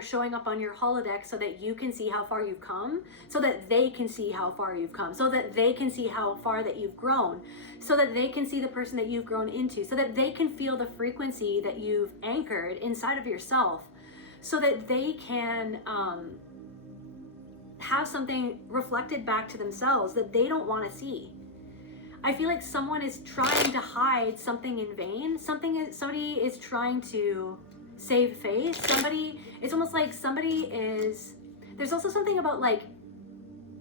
they're showing up on your holodeck so that you can see how far you've come, so that they can see how far you've come, so that they can see how far that you've grown, so that they can see the person that you've grown into, so that they can feel the frequency that you've anchored inside of yourself, so that they can have something reflected back to themselves that they don't want to see. I feel like someone is trying to hide something in vain. Somebody is trying to save face. It's almost like somebody is, there's also something about like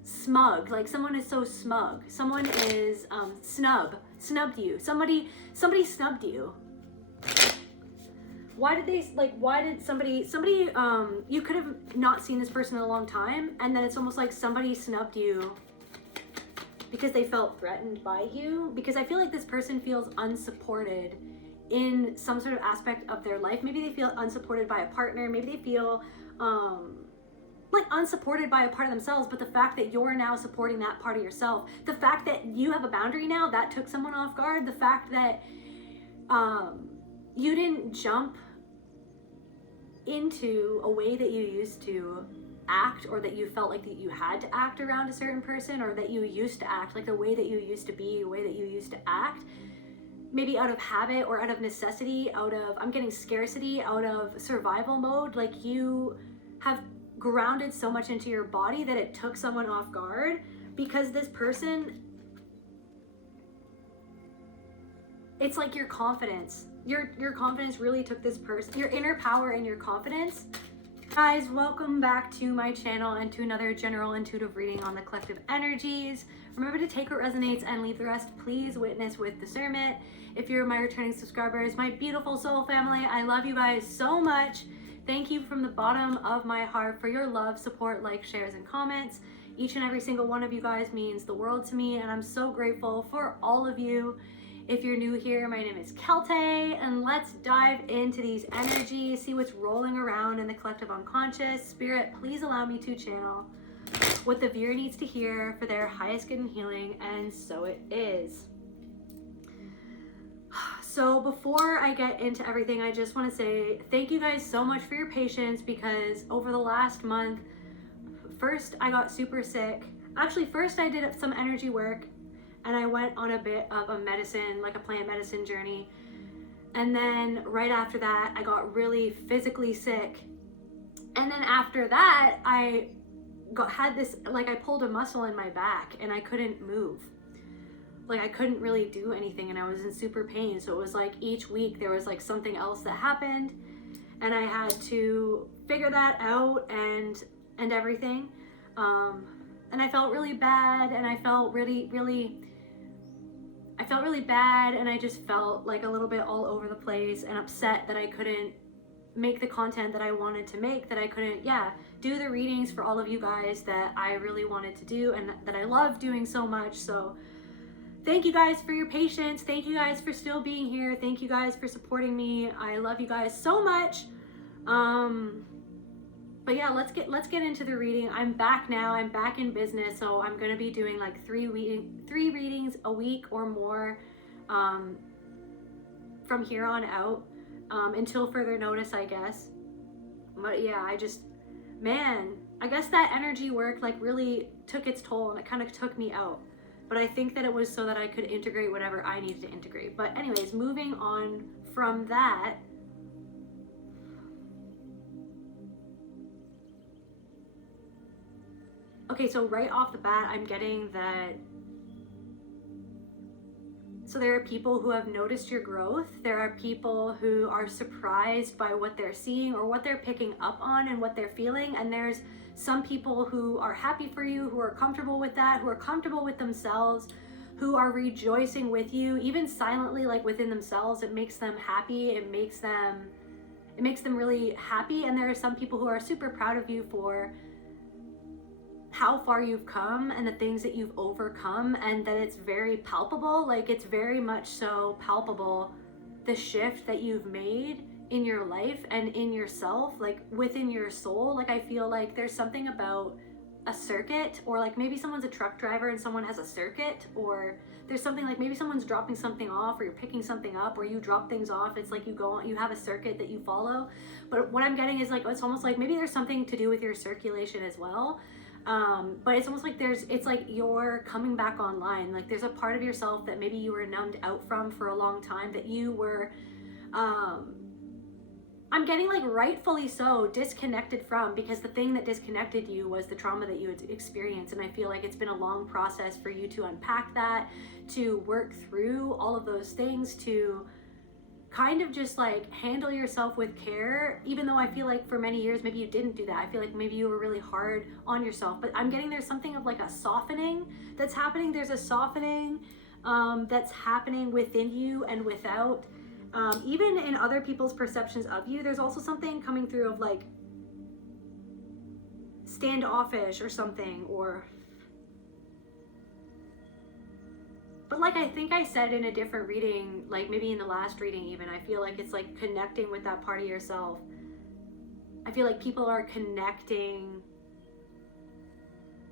smug, like someone is so smug. Someone is snubbed you. Somebody snubbed you. Why did somebody, you could have not seen this person in a long time, and then it's almost like somebody snubbed you because they felt threatened by you, because I feel like this person feels unsupported in some sort of aspect of their life. Maybe they feel unsupported by a partner, maybe they feel like unsupported by a part of themselves, but the fact that you're now supporting that part of yourself, the fact that you have a boundary now, that took someone off guard, the fact that you didn't jump into a way that you used to act, or that you felt like that you had to act around a certain person, or that you used to act, like the way that you used to be, the way that you used to act, maybe out of habit or out of necessity, out of, I'm getting scarcity, out of survival mode. Like you have grounded so much into your body that it took someone off guard, because this person, it's like your confidence, your confidence really took this person, your inner power and your confidence. Guys, welcome back to my channel and to another general intuitive reading on the collective energies. Remember to take what resonates and leave the rest. Please witness with discernment. If you're my returning subscribers, my beautiful soul family, I love you guys so much. Thank you from the bottom of my heart for your love, support, likes, shares, and comments. Each and every single one of you guys means the world to me, and I'm so grateful for all of you. If you're new here, my name is Celtae, and let's dive into these energies, see what's rolling around in the collective unconscious. Spirit, please allow me to channel what the viewer needs to hear for their highest good and healing, and so it is. So before I get into everything, I just want to say thank you guys so much for your patience, because over the last month, first I got super sick. Actually, first I did some energy work, and I went on a bit of a medicine, like a plant medicine journey. And then right after that, I got really physically sick. And then after that, I had this, like I pulled a muscle in my back and I couldn't move. Like I couldn't really do anything, and I was in super pain. So it was like each week there was like something else that happened, and I had to figure that out and everything. And I felt really bad, and I felt really bad, and I just felt like a little bit all over the place and upset that I couldn't make the content that I wanted to make, that I couldn't, do the readings for all of you guys that I really wanted to do and that I love doing so much. So thank you guys for your patience. Thank you guys for still being here. Thank you guys for supporting me. I love you guys so much. But yeah, let's get into the reading. I'm back now. I'm back in business, so I'm gonna be doing like three readings a week or more from here on out, until further notice, I guess. But yeah, I guess that energy work like really took its toll, and it kind of took me out. But I think that it was so that I could integrate whatever I needed to integrate. But anyways, moving on from that. Okay, so right off the bat, I'm getting that. So there are people who have noticed your growth. There are people who are surprised by what they're seeing or what they're picking up on and what they're feeling. And there's some people who are happy for you, who are comfortable with that, who are comfortable with themselves, who are rejoicing with you, even silently, like within themselves. It makes them happy. It makes them really happy. And there are some people who are super proud of you for how far you've come and the things that you've overcome, and that it's very palpable. Like it's very much so palpable, the shift that you've made in your life and in yourself, like within your soul. Like I feel like there's something about a circuit, or like maybe someone's a truck driver and someone has a circuit, or there's something like maybe someone's dropping something off, or you're picking something up, or you drop things off. It's like you go on, you have a circuit that you follow. But what I'm getting is like, it's almost like maybe there's something to do with your circulation as well. But it's almost like it's like you're coming back online. Like there's a part of yourself that maybe you were numbed out from for a long time, that you were, I'm getting like rightfully so disconnected from, because the thing that disconnected you was the trauma that you had experienced. And I feel like it's been a long process for you to unpack that, to work through all of those things, to kind of just like handle yourself with care, even though I feel like for many years maybe you didn't do that. I feel like maybe you were really hard on yourself, but I'm getting there's something of like a softening that's happening. There's a softening that's happening within you and without. Even in other people's perceptions of you, there's also something coming through of like standoffish or something, or but like I think I said in a different reading, like maybe in the last reading even, I feel like it's like connecting with that part of yourself. I feel like people are connecting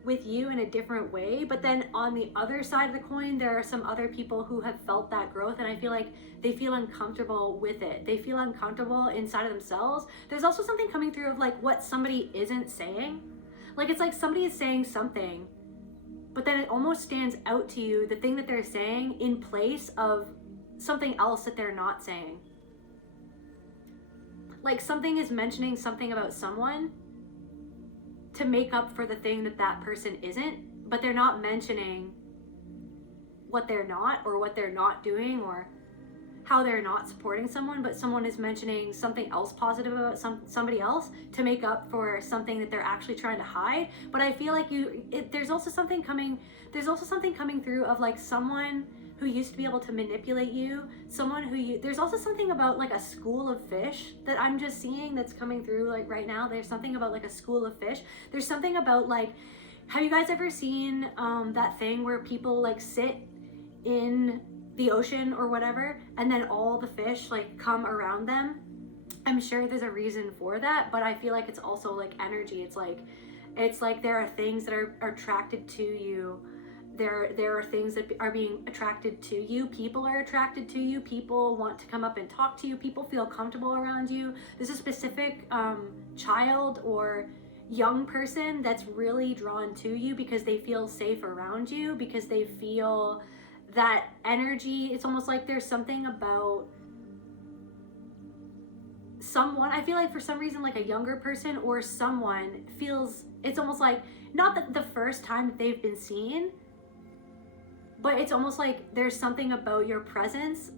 with you in a different way, but then on the other side of the coin, there are some other people who have felt that growth, and I feel like they feel uncomfortable with it. They feel uncomfortable inside of themselves. There's also something coming through of like what somebody isn't saying. Like it's like somebody is saying something, but then it almost stands out to you, the thing that they're saying, in place of something else that they're not saying. Like something is mentioning something about someone to make up for the thing that that person isn't, but they're not mentioning what they're not, or what they're not doing, or how they're not supporting someone, but someone is mentioning something else positive about somebody else to make up for something that they're actually trying to hide. But I feel like there's also something coming through of like someone who used to be able to manipulate you, there's also something about like a school of fish that I'm just seeing that's coming through like right now. There's something about like a school of fish. There's something about like, have you guys ever seen that thing where people like sit in the ocean or whatever, and then all the fish like come around them? I'm sure there's a reason for that, but I feel like it's also like energy. It's like there are things that are attracted to you. There are things that are being attracted to you. People are attracted to you. People want to come up and talk to you. People feel comfortable around you. There's a specific child or young person that's really drawn to you because they feel safe around you, because they feel that energy. It's almost like there's something about someone, I feel like for some reason, like a younger person or someone feels, it's almost like, not that the first time that they've been seen, but it's almost like there's something about your presence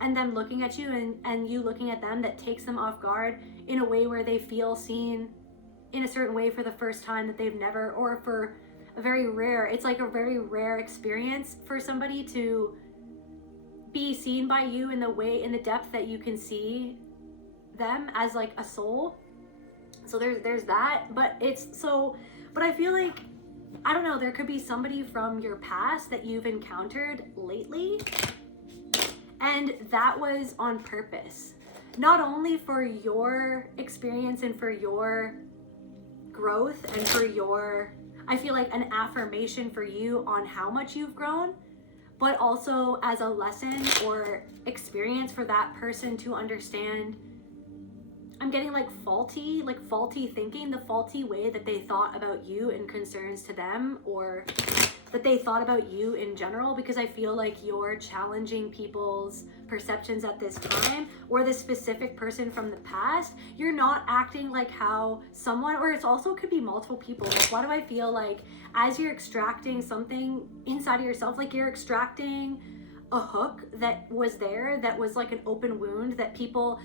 and them looking at you and you looking at them that takes them off guard in a way where they feel seen in a certain way for the first time that they've never, or for it's like a very rare experience for somebody to be seen by you in the depth that you can see them as like a soul. So there's that, but I feel like, I don't know, there could be somebody from your past that you've encountered lately, and that was on purpose, not only for your experience and for your growth and for your, I feel like an affirmation for you on how much you've grown, but also as a lesson or experience for that person to understand. I'm getting like faulty thinking, the faulty way that they thought about you in concerns to them, or that they thought about you in general, because I feel like you're challenging people's perceptions at this time, or this specific person from the past. You're not acting like how someone, or it's also could be multiple people. Like, why do I feel like as you're extracting something inside of yourself, like you're extracting a hook that was there, that was like an open wound that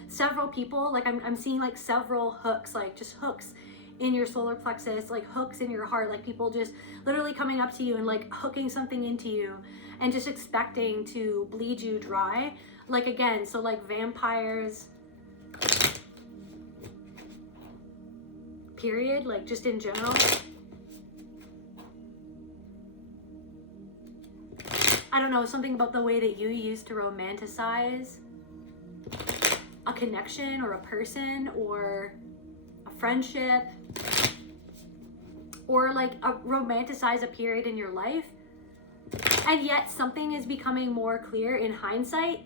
several people, like I'm seeing like several hooks, like just hooks in your solar plexus, like hooks in your heart, like people just literally coming up to you and like hooking something into you and just expecting to bleed you dry. Like again, so like vampires, period, like just in general. I don't know, something about the way that you used to romanticize a connection or a person or a friendship. or like romanticize a period in your life, and yet something is becoming more clear in hindsight.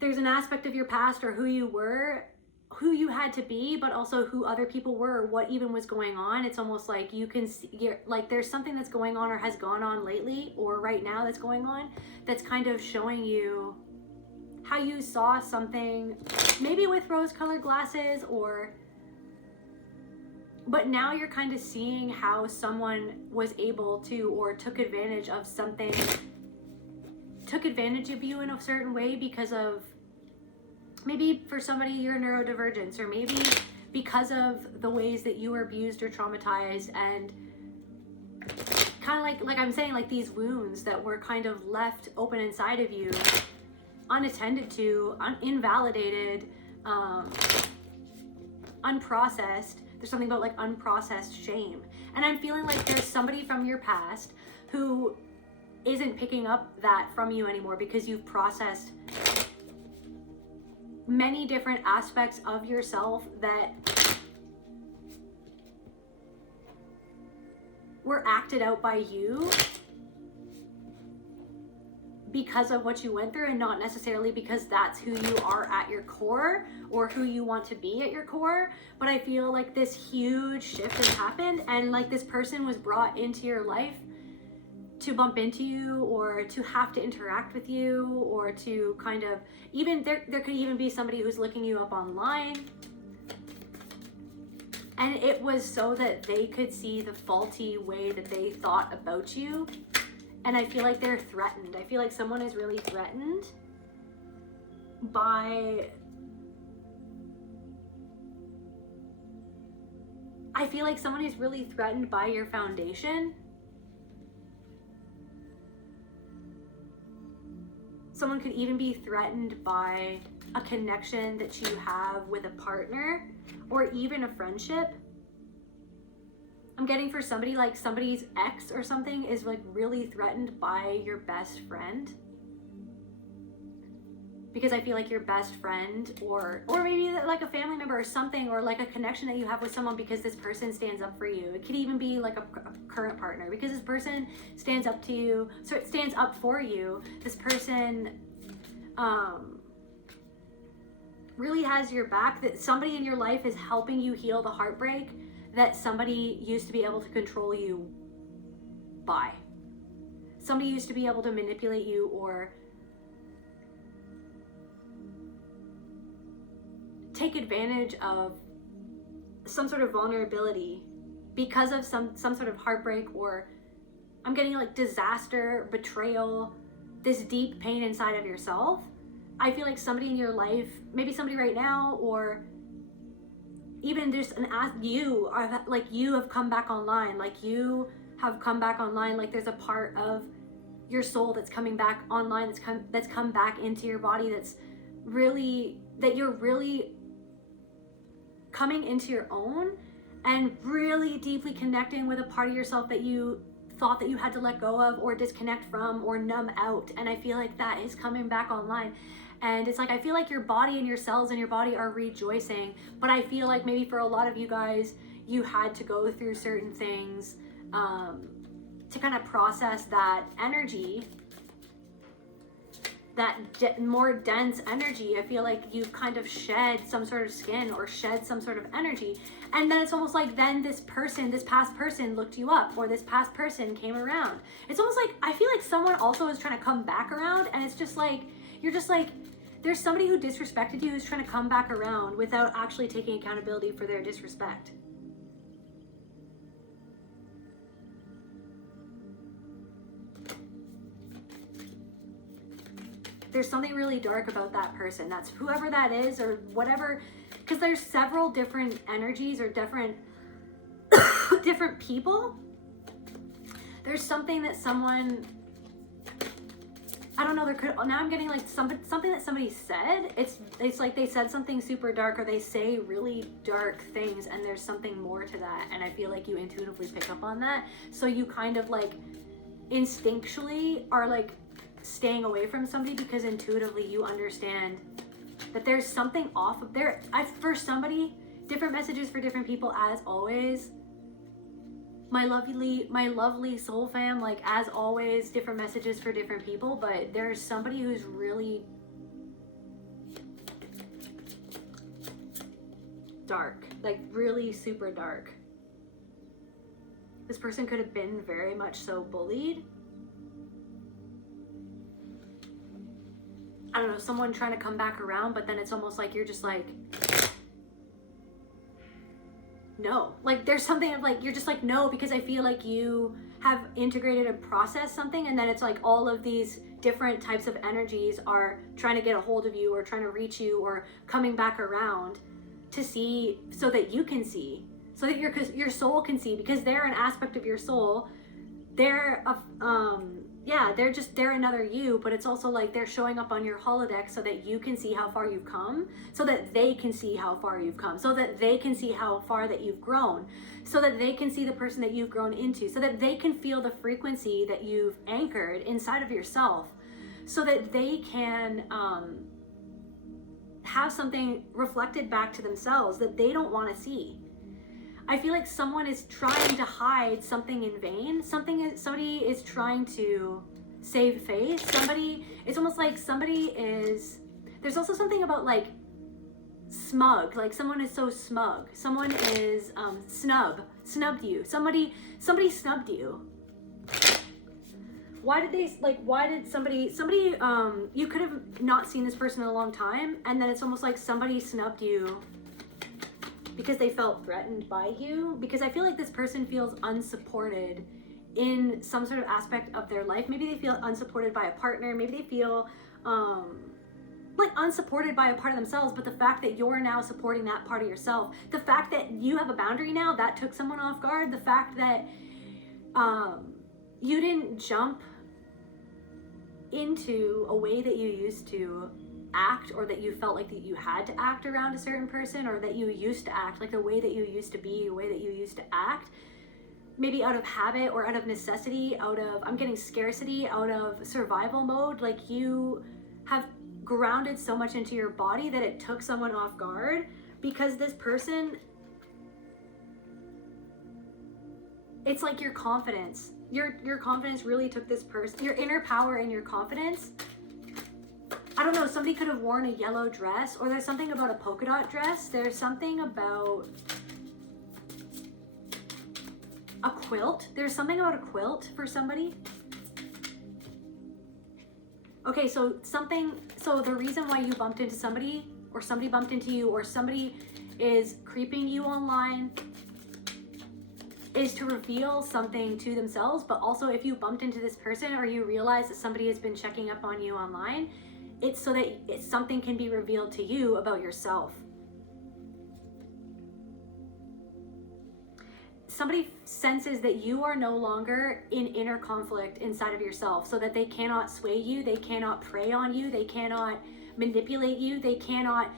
There's an aspect of your past or who you were, who you had to be, but also who other people were, what even was going on. It's almost like you can see, like there's something that's going on or has gone on lately or right now that's going on that's kind of showing you how you saw something, maybe with rose-colored glasses, but now you're kind of seeing how someone was able to, or took advantage of something, took advantage of you in a certain way because of, maybe for somebody you're neurodivergence, or maybe because of the ways that you were abused or traumatized, and kind of like I'm saying, like these wounds that were kind of left open inside of you, unattended to, invalidated, unprocessed. There's something about like unprocessed shame. And I'm feeling like there's somebody from your past who isn't picking up that from you anymore because you've processed many different aspects of yourself that were acted out by you because of what you went through, and not necessarily because that's who you are at your core or who you want to be at your core. But I feel like this huge shift has happened, and like this person was brought into your life to bump into you, or to have to interact with you, or to kind of, even there could even be somebody who's looking you up online, and it was so that they could see the faulty way that they thought about you. And I feel like they're threatened. I feel like someone is really threatened by, I feel like someone is really threatened by your foundation. Someone could even be threatened by a connection that you have with a partner, or even a friendship. I'm getting for somebody, like somebody's ex or something is like really threatened by your best friend. Because I feel like your best friend, or maybe like a family member or something, or like a connection that you have with someone, because this person stands up for you. It could even be like a current partner, because this person stands up to you, so it stands up for you. This person really has your back, that somebody in your life is helping you heal the heartbreak that somebody used to be able to control you by. Somebody used to be able to manipulate you, or take advantage of some sort of vulnerability because of some sort of heartbreak, or I'm getting like disaster, betrayal, this deep pain inside of yourself. I feel like somebody in your life, maybe somebody right now, or even just you have come back online, like there's a part of your soul that's coming back online, that's come back into your body, that you're really coming into your own and really deeply connecting with a part of yourself that you thought that you had to let go of, or disconnect from, or numb out. And I feel like that is coming back online. And it's like, I feel like your body and your cells in your body are rejoicing. But I feel like maybe for a lot of you guys, you had to go through certain things to kind of process that energy, that more dense energy. I feel like you've kind of shed some sort of skin, or shed some sort of energy. And then it's almost like then this past person looked you up, or this past person came around. It's almost like, I feel like someone also is trying to come back around, and it's just like, you're just like, there's somebody who disrespected you who's trying to come back around without actually taking accountability for their disrespect. There's something really dark about that person. That's whoever that is, or whatever, because there's several different energies, or different different people. There's something that someone, I don't know, now I'm getting like something that somebody said. It's like they said something super dark, or they say really dark things, and there's something more to that. And I feel like you intuitively pick up on that. So you kind of like instinctually are like staying away from somebody, because intuitively you understand that there's something off of there. For somebody, different messages for different people as always. my lovely soul fam, like as always, different messages for different people, but there's somebody who's really dark, like really super dark. This person could have been very much so bullied. I don't know, someone trying to come back around, but then it's almost like you're just like, no. Like there's something of like, you're just like, no, because I feel like you have integrated and processed something, and then it's like all of these different types of energies are trying to get a hold of you or trying to reach you or coming back around to see, so that you can see, so that your soul can see, because they're an aspect of your soul. They're they're another you, but it's also like they're showing up on your holodeck so that you can see how far you've come, so that they can see how far you've come, so that they can see how far that you've grown, so that they can see the person that you've grown into, so that they can feel the frequency that you've anchored inside of yourself, so that they can have something reflected back to themselves that they don't want to see. I feel like someone is trying to hide something in vain. Somebody is trying to save face. It's almost like there's also something about like smug, like someone is so smug. Someone is snubbed you. Somebody snubbed you. Why did somebody, you could have not seen this person in a long time, and then it's almost like somebody snubbed you because they felt threatened by you, because I feel like this person feels unsupported in some sort of aspect of their life. Maybe they feel unsupported by a partner, maybe they feel like unsupported by a part of themselves, but the fact that you're now supporting that part of yourself, the fact that you have a boundary now, that took someone off guard. The fact that you didn't jump into a way that you used to act, or that you felt like that you had to act around a certain person, or that you used to act like the way that you used to be, the way that you used to act, maybe out of habit or out of necessity, out of, I'm getting scarcity, out of survival mode. Like you have grounded so much into your body that it took someone off guard, because this person, it's like your confidence, your confidence really took this person, your inner power and your confidence. I don't know, somebody could have worn a yellow dress, or there's something about a polka dot dress. There's something about a quilt. There's something about a quilt for somebody. Okay, so the reason why you bumped into somebody, or somebody bumped into you, or somebody is creeping you online, is to reveal something to themselves. But also, if you bumped into this person, or you realize that somebody has been checking up on you online, it's so that something can be revealed to you about yourself. Somebody senses that you are no longer in inner conflict inside of yourself, so that they cannot sway you, they cannot prey on you, they cannot manipulate you, they cannot,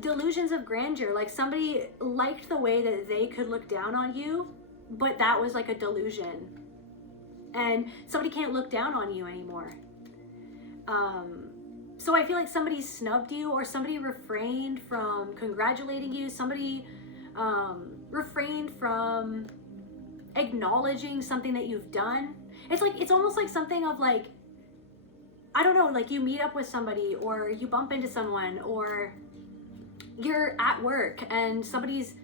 delusions of grandeur, like somebody liked the way that they could look down on you, but that was like a delusion, and somebody can't look down on you anymore. So I feel like somebody snubbed you, or somebody refrained from congratulating you, somebody refrained from acknowledging something that you've done. It's almost like something of like, I don't know, like you meet up with somebody, or you bump into someone, or you're at work and somebody's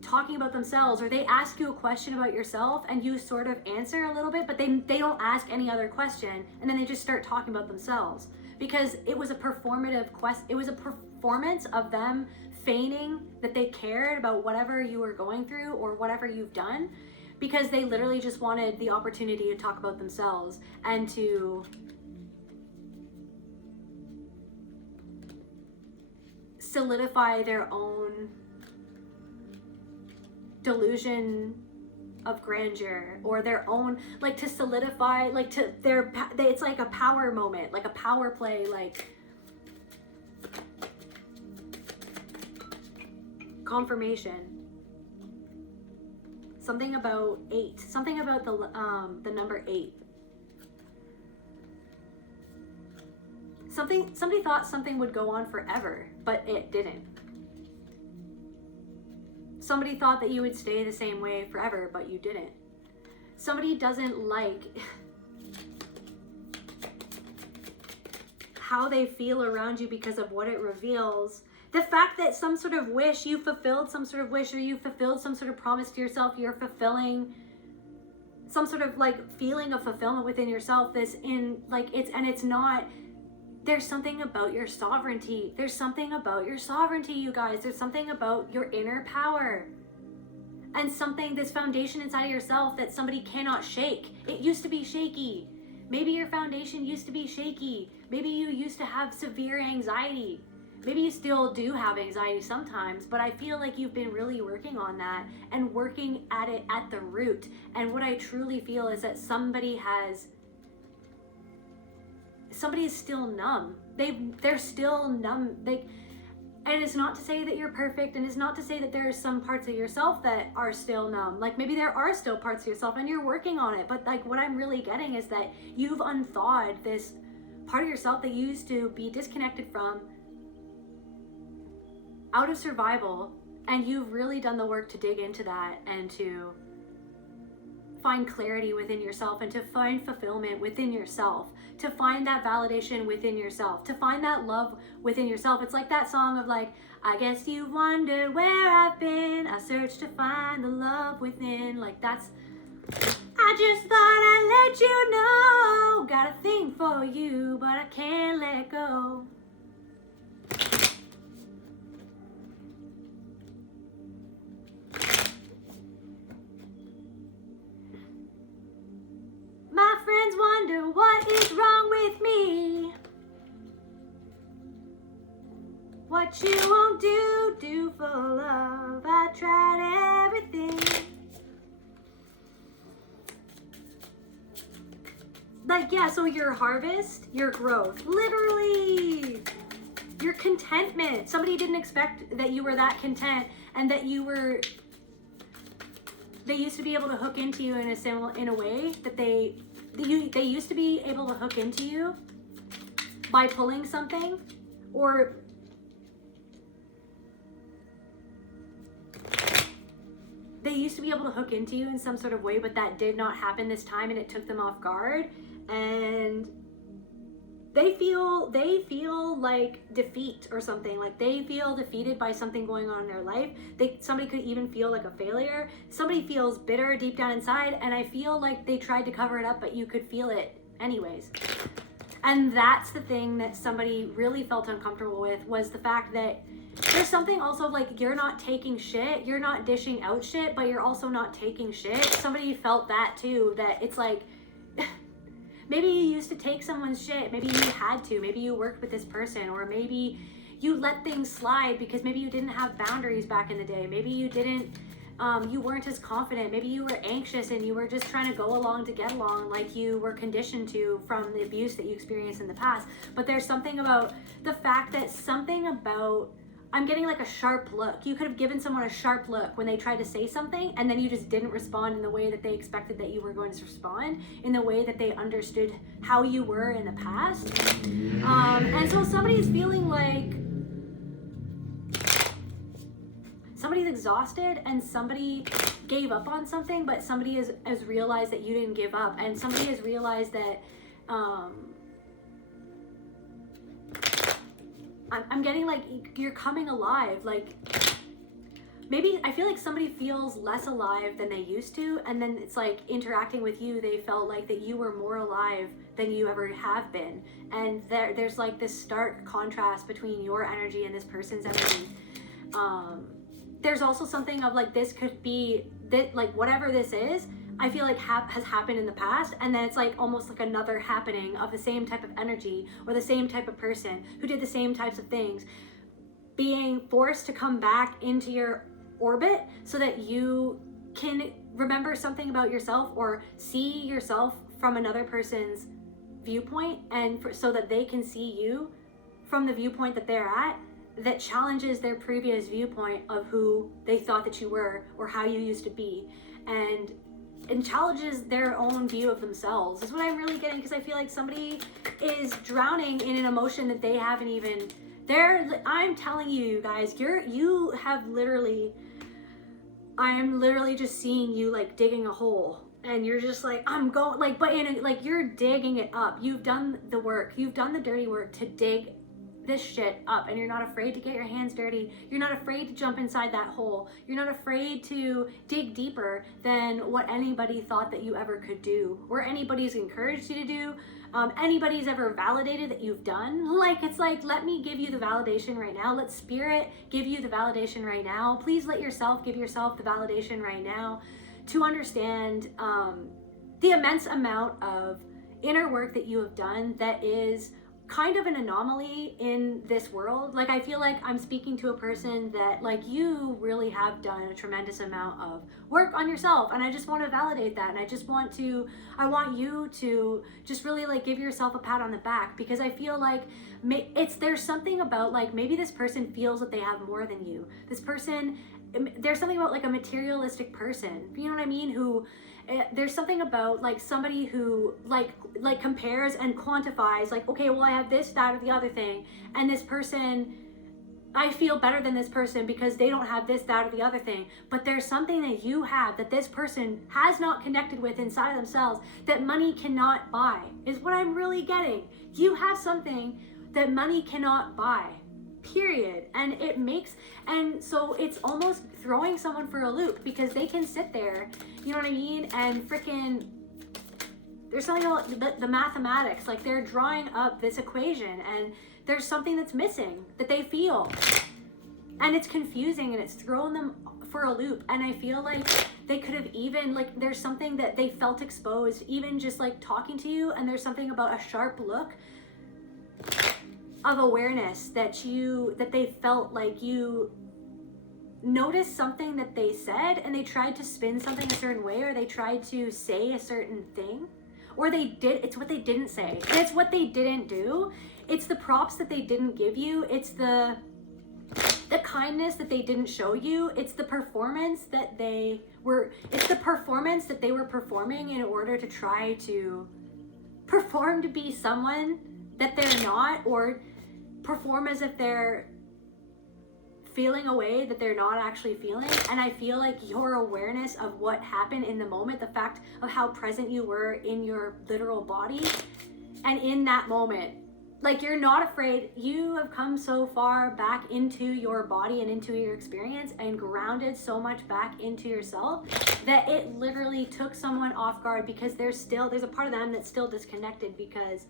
talking about themselves, or they ask you a question about yourself and you sort of answer a little bit, but they don't ask any other question, and then they just start talking about themselves, because it was a performative it was a performance of them feigning that they cared about whatever you were going through or whatever you've done, because they literally just wanted the opportunity to talk about themselves and to solidify their own delusion of grandeur, or their own, like to solidify, like to their, it's like a power moment, like a power play, like confirmation. Something about 8, something about the number 8. Somebody thought something would go on forever, but it didn't. Somebody thought that you would stay the same way forever, but you didn't. Somebody doesn't like how they feel around you because of what it reveals. The fact that some sort of wish, you fulfilled some sort of wish, or you fulfilled some sort of promise to yourself, you're fulfilling some sort of like feeling of fulfillment within yourself. It's not, there's something about your sovereignty. There's something about your sovereignty, you guys. There's something about your inner power. And something, this foundation inside of yourself that somebody cannot shake. It used to be shaky. Maybe your foundation used to be shaky. Maybe you used to have severe anxiety. Maybe you still do have anxiety sometimes, but I feel like you've been really working on that and working at it at the root. And what I truly feel is that somebody is still numb. They're still numb. And it's not to say that you're perfect, and it's not to say that there are some parts of yourself that are still numb. Like maybe there are still parts of yourself and you're working on it, but like what I'm really getting is that you've unthawed this part of yourself that you used to be disconnected from, out of survival, and you've really done the work to dig into that and to find clarity within yourself and to find fulfillment within yourself, to find that validation within yourself, to find that love within yourself. It's like that song of like, I guess you wondered where I've been, I searched to find the love within. Like that's, I just thought I'd let you know, got a thing for you, but I can't let go. My friends wonder what is wrong with me. What you won't do for love. I tried everything. Like, yeah, so your harvest, your growth, literally, your contentment. Somebody didn't expect that you were that content and that you were, they used to be able to hook into you in a way that they used to be able to hook into you by pulling something, or they used to be able to hook into you in some sort of way, but that did not happen this time, and it took them off guard, and they feel like defeat or something. Like they feel defeated by something going on in their life. Somebody could even feel like a failure. Somebody feels bitter deep down inside, and I feel like they tried to cover it up, but you could feel it anyways. And that's the thing that somebody really felt uncomfortable with, was the fact that there's something also like you're not taking shit, you're not dishing out shit, but you're also not taking shit. Somebody felt that too, that it's like, maybe you used to take someone's shit, maybe you had to, maybe you worked with this person, or maybe you let things slide because maybe you didn't have boundaries back in the day, maybe you didn't, you weren't as confident, maybe you were anxious and you were just trying to go along to get along like you were conditioned to from the abuse that you experienced in the past. But there's something about the fact that I'm getting like a sharp look. You could have given someone a sharp look when they tried to say something, and then you just didn't respond in the way that they expected that you were going to respond, in the way that they understood how you were in the past. And so somebody's feeling like somebody's exhausted, and somebody gave up on something, but somebody has realized that you didn't give up, and somebody has realized that I'm getting like you're coming alive. Like maybe I feel like somebody feels less alive than they used to, and then it's like interacting with you, they felt like that you were more alive than you ever have been. And there's like this stark contrast between your energy and this person's energy. There's also something of like, this could be that, like whatever this is, I feel like has happened in the past, and then it's like almost like another happening of the same type of energy or the same type of person who did the same types of things, being forced to come back into your orbit so that you can remember something about yourself or see yourself from another person's viewpoint, and so that they can see you from the viewpoint that they're at, that challenges their previous viewpoint of who they thought that you were or how you used to be, and challenges their own view of themselves is what I'm really getting, because I feel like somebody is drowning in an emotion that they haven't even, I'm telling you guys, you have literally I am literally just seeing you like digging a hole, and you're just like, I'm going, like, but in like, you're digging it up. You've done the work, you've done the dirty work to dig this shit up, and you're not afraid to get your hands dirty. You're not afraid to jump inside that hole. You're not afraid to dig deeper than what anybody thought that you ever could do, or anybody's encouraged you to do, anybody's ever validated that you've done. Like, it's like, let me give you the validation right now. Let spirit give you the validation right now. Please let yourself give yourself the validation right now to understand the immense amount of inner work that you have done that is kind of an anomaly in this world. Like, I feel like I'm speaking to a person that, like, you really have done a tremendous amount of work on yourself, and I just want to validate that, and I want you to just really like give yourself a pat on the back, because I feel like there's something about, like, maybe this person feels that they have more than you. This person, there's something about like a materialistic person, you know what I mean, who there's something about like somebody who like compares and quantifies, like, okay, well, I have this, that, or the other thing, and this person, I feel better than this person because they don't have this, that, or the other thing. But there's something that you have that this person has not connected with inside of themselves that money cannot buy, is what I'm really getting. You have something that money cannot buy, period. And it makes, and so it's almost throwing someone for a loop, because they can sit there, you know what I mean, and freaking, there's something about the mathematics, like they're drawing up this equation and there's something that's missing that they feel, and it's confusing and it's throwing them for a loop. And I feel like they could have even, like, there's something that they felt exposed, even just like talking to you, and there's something about a sharp look of awareness that they felt like you noticed something that they said, and they tried to spin something a certain way, or they tried to say a certain thing, or it's what they didn't say, and it's what they didn't do. It's the props that they didn't give you. It's the kindness that they didn't show you. It's the performance that they were performing in order to try to perform to be someone that they're not, or perform as if they're feeling a way that they're not actually feeling. And I feel like your awareness of what happened in the moment, the fact of how present you were in your literal body and in that moment, like, you're not afraid. You have come so far back into your body and into your experience and grounded so much back into yourself that it literally took someone off guard, because there's a part of them that's still disconnected, because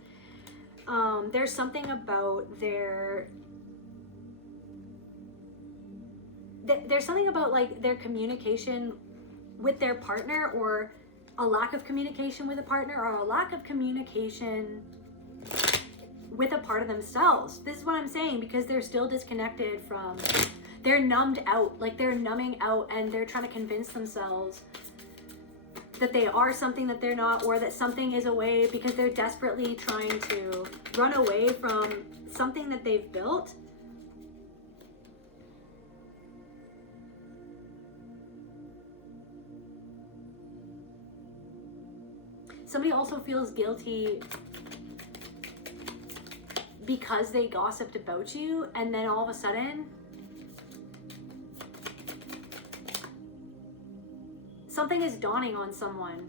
there's something about there's something about like their communication with their partner, or a lack of communication with a partner, or a lack of communication with a part of themselves. This is what I'm saying, because they're still disconnected from, they're numbed out, like they're numbing out, and they're trying to convince themselves that they are something that they're not, or that something is a way, because they're desperately trying to run away from something that they've built. Somebody also feels guilty because they gossiped about you, and then all of a sudden something is dawning on someone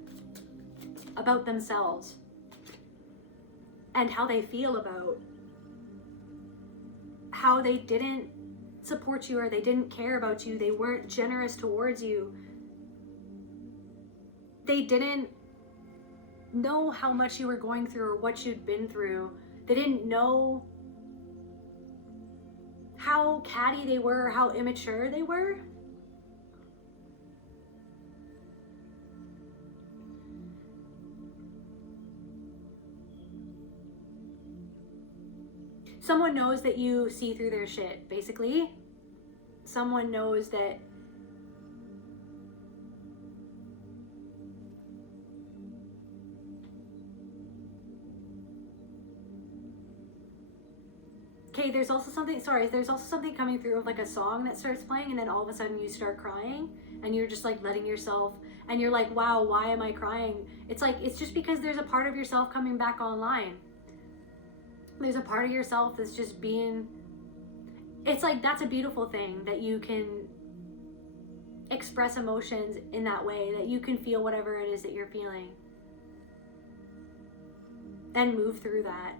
about themselves and how they feel about how they didn't support you, or they didn't care about you, they weren't generous towards you, they didn't know how much you were going through or what you'd been through. They didn't know how catty they were, or how immature they were. Someone knows that you see through their shit, basically. Someone knows that okay, there's also something coming through of like a song that starts playing, and then all of a sudden you start crying, and you're just like letting yourself, and you're like, wow, why am I crying? It's like, it's just because there's a part of yourself coming back online. There's a part of yourself that's just being, it's like, that's a beautiful thing, that you can express emotions in that way, that you can feel whatever it is that you're feeling and move through that.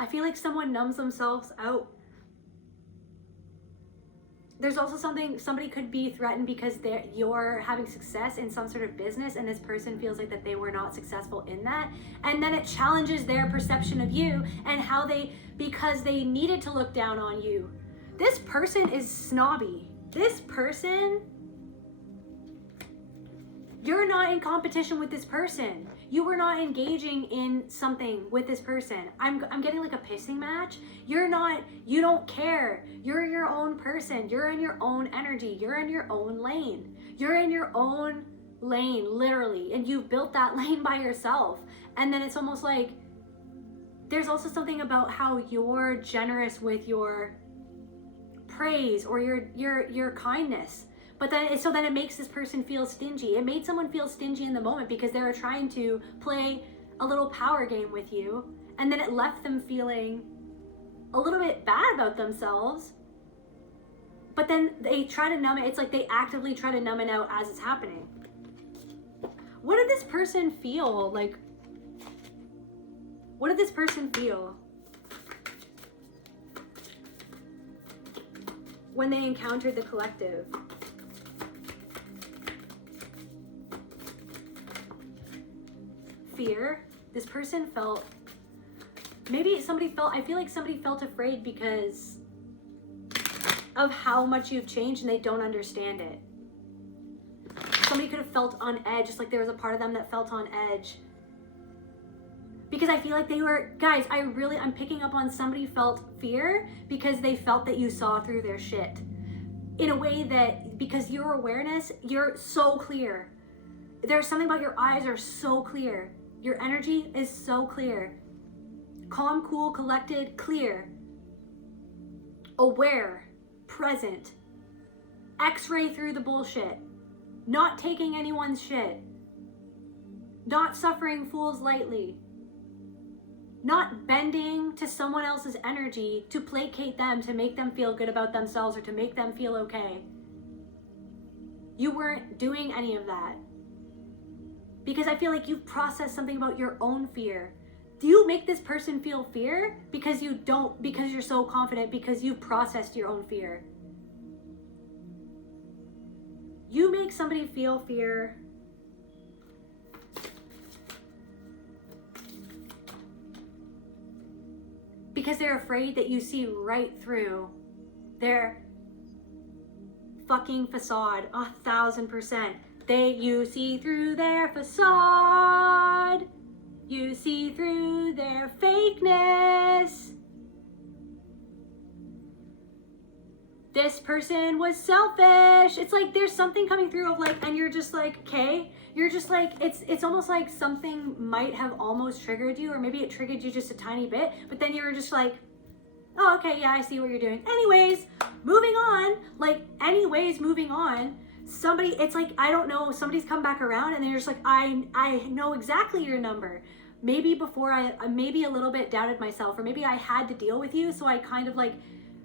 I feel like someone numbs themselves out. There's also somebody could be threatened because you're having success in some sort of business, and this person feels like that they were not successful in that, and then it challenges their perception of you and how because they needed to look down on you. This person is snobby. This person, you're not in competition with this person. You were not engaging in something with this person. I'm getting like a pissing match. You don't care. You're your own person. You're in your own energy. You're in your own lane. You're in your own lane, literally. And you've built that lane by yourself. And then it's almost like there's also something about how you're generous with your praise or your kindness. But then it makes this person feel stingy. It made someone feel stingy in the moment because they were trying to play a little power game with you. And then it left them feeling a little bit bad about themselves. But then they try to numb it. It's like they actively try to numb it out as it's happening. What did this person feel? Like, what did this person feel when they encountered the collective? Fear. This person felt, I feel like somebody felt afraid because of how much you've changed and they don't understand it. Somebody could have felt on edge, just like there was a part of them that felt on edge. Because I feel like they were, guys, I'm picking up on somebody felt fear because they felt that you saw through their shit. In a way that, because your awareness, you're so clear. There's something about your eyes are so clear. Your energy is so clear. Calm, cool, collected, clear. Aware, present. X-ray through the bullshit. Not taking anyone's shit. Not suffering fools lightly. Not bending to someone else's energy to placate them, to make them feel good about themselves or to make them feel okay. You weren't doing any of that. Because I feel like you've processed something about your own fear. Do you make this person feel fear? Because you're so confident, because you've processed your own fear. You make somebody feel fear because they're afraid that you see right through their fucking facade 1,000%. You see through their facade. You see through their fakeness. This person was selfish. It's like there's something coming through of like, and you're just like, okay. You're just like, it's almost like something might have almost triggered you, or maybe it triggered you just a tiny bit, but then you're just like, oh, okay, yeah, I see what you're doing. Anyways, moving on. Somebody, it's like, I don't know, somebody's come back around and they're just like, I know exactly your number. Maybe before I maybe a little bit doubted myself, or maybe I had to deal with you, so I kind of like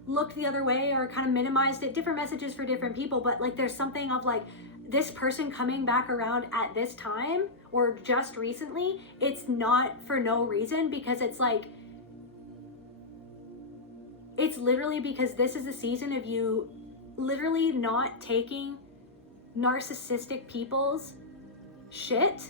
looked the other way or kind of minimized it. Different messages for different people, but like there's something of like this person coming back around at this time or just recently. It's not for no reason, because it's like, it's literally because this is a season of you literally not taking narcissistic people's shit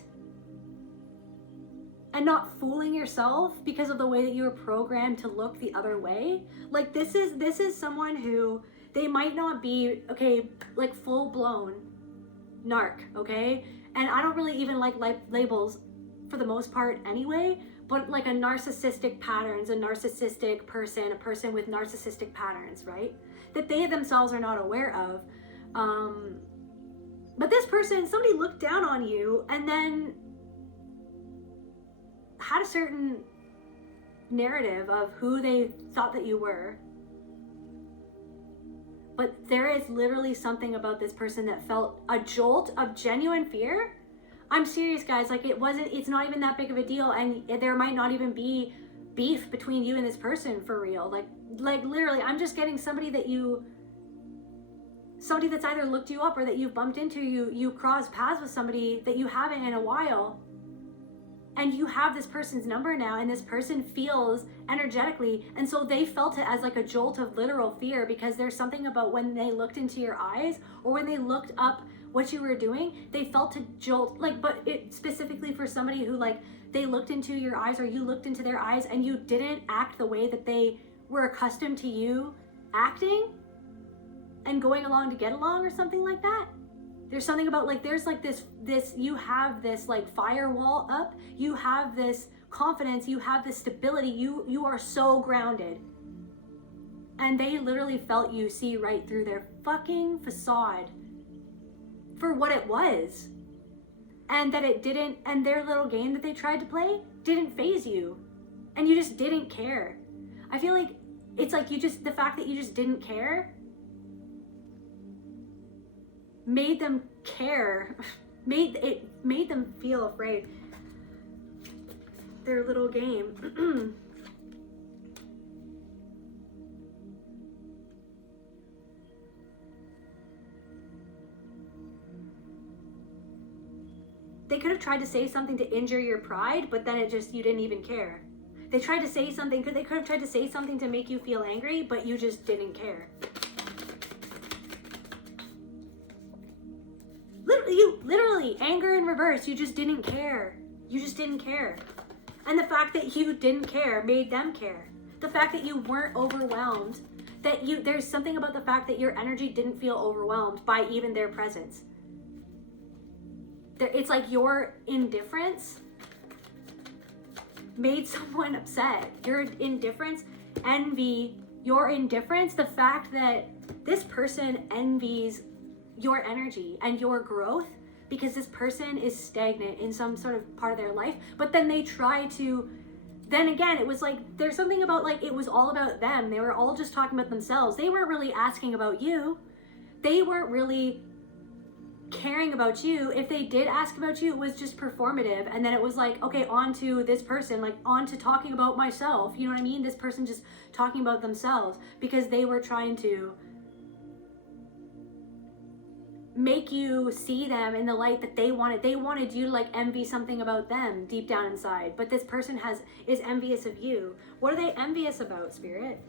and not fooling yourself because of the way that you were programmed to look the other way. Like this is someone who, they might not be, okay, like full blown narc, okay? And I don't really even like labels for the most part anyway, but like a narcissistic patterns, a narcissistic person, a person with narcissistic patterns, right? That they themselves are not aware of. But this person, somebody looked down on you and then had a certain narrative of who they thought that you were. But there is literally something about this person that felt a jolt of genuine fear. I'm serious, guys. Like it's not even that big of a deal. And there might not even be beef between you and this person for real. Like literally, I'm just getting somebody that's either looked you up or that you've bumped into, you cross paths with somebody that you haven't in a while. And you have this person's number now, and this person feels energetically, and so they felt it as like a jolt of literal fear, because there's something about when they looked into your eyes or when they looked up what you were doing, they felt a jolt, like, but it specifically for somebody who, like, they looked into your eyes or you looked into their eyes and you didn't act the way that they were accustomed to you acting and going along to get along or something like that. There's something about, like, there's like this, you have this like firewall up, you have this confidence, you have this stability, you are so grounded. And they literally felt you see right through their fucking facade for what it was. And that it didn't, and their little game that they tried to play didn't faze you. And you just didn't care. I feel like it's like the fact that you just didn't care made them care, made them feel afraid. Their little game. They could have tried to say something to injure your pride, but then you didn't even care. They tried to say something, they could have tried to say something to make you feel angry, but you just didn't care. Literally, anger in reverse, you just didn't care. You just didn't care. And the fact that you didn't care made them care. The fact that you weren't overwhelmed, there's something about the fact that your energy didn't feel overwhelmed by even their presence. It's like your indifference made someone upset. Your indifference, envy, your indifference, the fact that this person envies your energy and your growth because this person is stagnant in some sort of part of their life, but then they try to, then again, it was like, there's something about, like, it was all about them. They were all just talking about themselves. They weren't really asking about you. They weren't really caring about you. If they did ask about you, it was just performative. And then it was like, okay, on to this person, like on to talking about myself. You know what I mean? This person just talking about themselves because they were trying to make you see them in the light that they wanted. They wanted you to, like, envy something about them deep down inside. But this person is envious of you. What are they envious about, Spirit?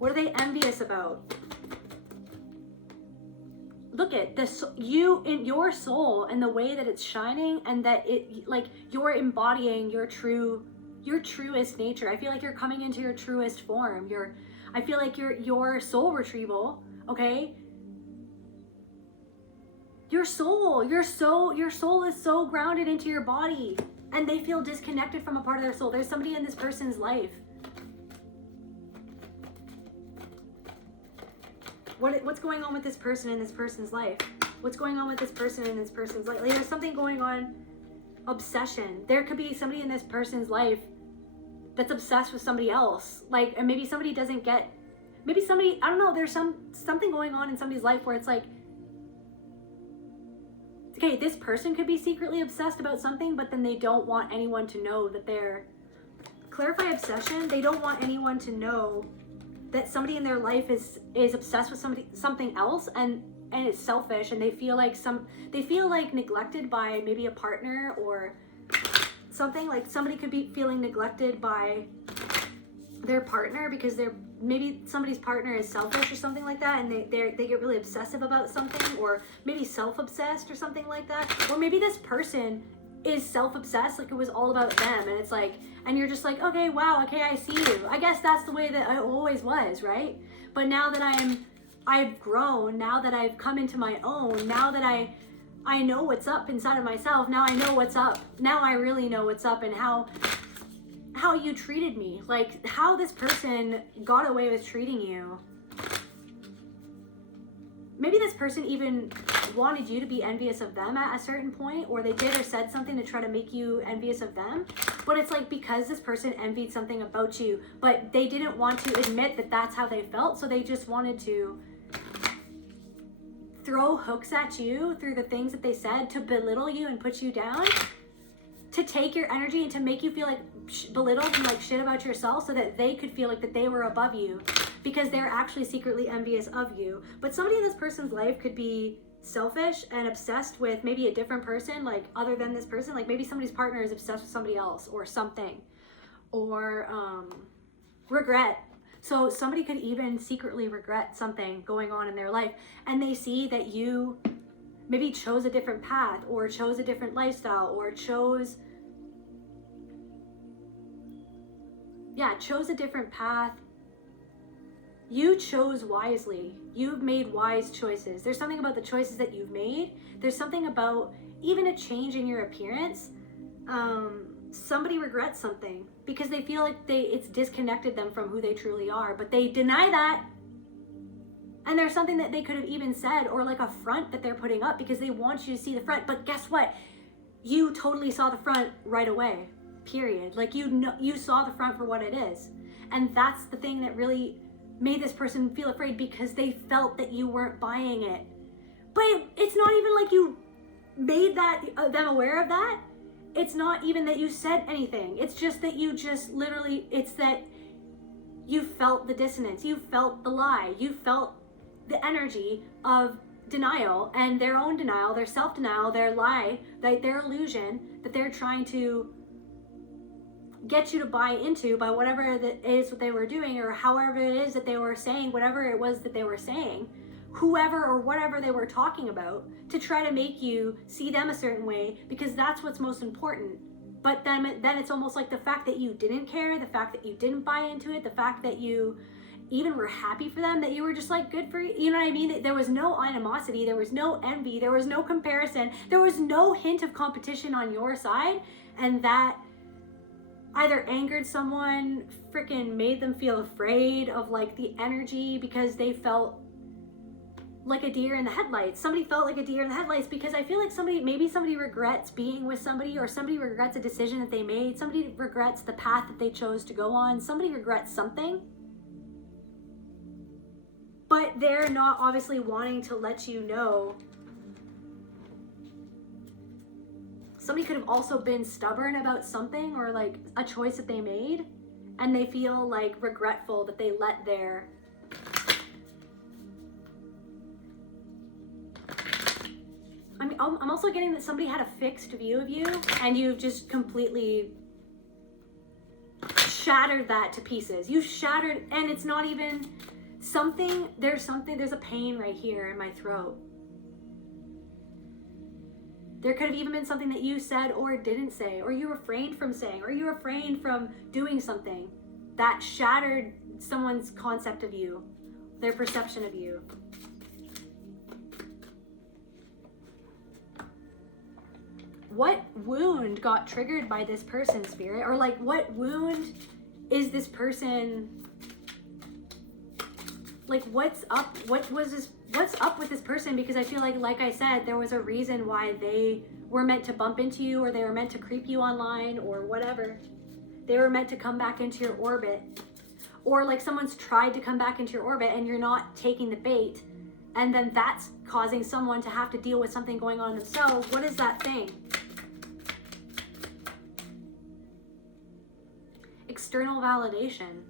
What are they envious about? Look at this, you in your soul and the way that it's shining, and that it, like, you're embodying your truest nature. I feel like you're coming into your truest form. I feel like your soul retrieval, okay? Your soul is so grounded into your body, and they feel disconnected from a part of their soul. There's somebody in this person's life. What's going on with this person in this person's life? What's going on with this person in this person's life? Like, there's something going on. Obsession. There could be somebody in this person's life that's obsessed with somebody else. Like, and maybe somebody doesn't get, maybe somebody, I don't know, there's something going on in somebody's life where it's like, okay, this person could be secretly obsessed about something, but then they don't want anyone to know that they're, clarify obsession, they don't want anyone to know that somebody in their life is obsessed with something else, and it's selfish, and they feel like neglected by maybe a partner or something. Like, somebody could be feeling neglected by their partner because maybe somebody's partner is selfish or something like that, and they get really obsessive about something, or maybe self-obsessed or something like that. Or maybe this person is self-obsessed, like it was all about them, and it's like, and you're just like, okay, wow, okay, I see you. I guess that's the way that I always was, right? But now that I've grown, now that I've come into my own, now that I know what's up inside of myself, now I know what's up. Now I really know what's up, and how you treated me, like how this person got away with treating you. Maybe this person even wanted you to be envious of them at a certain point, or they did or said something to try to make you envious of them. But it's like, because this person envied something about you, but they didn't want to admit that that's how they felt, so they just wanted to throw hooks at you through the things that they said to belittle you and put you down, to take your energy and to make you feel like belittled and like shit about yourself so that they could feel like that they were above you, because they're actually secretly envious of you. But somebody in this person's life could be selfish and obsessed with maybe a different person, like other than this person. Like maybe somebody's partner is obsessed with somebody else or something, or regret. So somebody could even secretly regret something going on in their life, and they see that you maybe chose a different path or chose a different lifestyle or chose a different path. You chose wisely. You've made wise choices. There's something about the choices that you've made. There's something about even a change in your appearance. Somebody regrets something because they feel like it's disconnected them from who they truly are, but they deny that. And there's something that they could have even said, or like a front that they're putting up because they want you to see the front. But guess what? You totally saw the front right away, period. Like you saw the front for what it is. And that's the thing that really made this person feel afraid, because they felt that you weren't buying it. But it's not even like you made them aware of that. It's not even that you said anything. It's just that you just literally, it's that you felt the dissonance. You felt the lie. You felt the energy of denial, and their own denial, their self-denial, their lie, like their illusion that they're trying to get you to buy into by whatever that is what they were doing, or however it is that they were saying, whatever it was that they were saying, whoever or whatever they were talking about, to try to make you see them a certain way, because that's what's most important. But then it's almost like the fact that you didn't care, the fact that you didn't buy into it, the fact that you even were happy for them, that you were just like, good for you, you know what I mean? There was no animosity, there was no envy, there was no comparison, there was no hint of competition on your side, and that either angered someone, freaking made them feel afraid of like the energy, because they felt like a deer in the headlights. Somebody felt like a deer in the headlights because I feel like maybe somebody regrets being with somebody, or somebody regrets a decision that they made, somebody regrets the path that they chose to go on, somebody regrets something. But they're not obviously wanting to let you know. Somebody could have also been stubborn about something, or like a choice that they made, and they feel like regretful that they let their I'm also getting that somebody had a fixed view of you, and you've just completely shattered that to pieces. You shattered, and it's not even there's a pain right here in my throat. There could have even been something that you said or didn't say, or you refrained from saying, or you refrained from doing something that shattered someone's concept of you, their perception of you. What wound got triggered by this person, Spirit? Or like, what wound is this person, like, what's up? What's up with this person? Because I feel like I said, there was a reason why they were meant to bump into you, or they were meant to creep you online, or whatever. They were meant to come back into your orbit. Or like someone's tried to come back into your orbit and you're not taking the bait. And then that's causing someone to have to deal with something going on themselves. What is that thing? External validation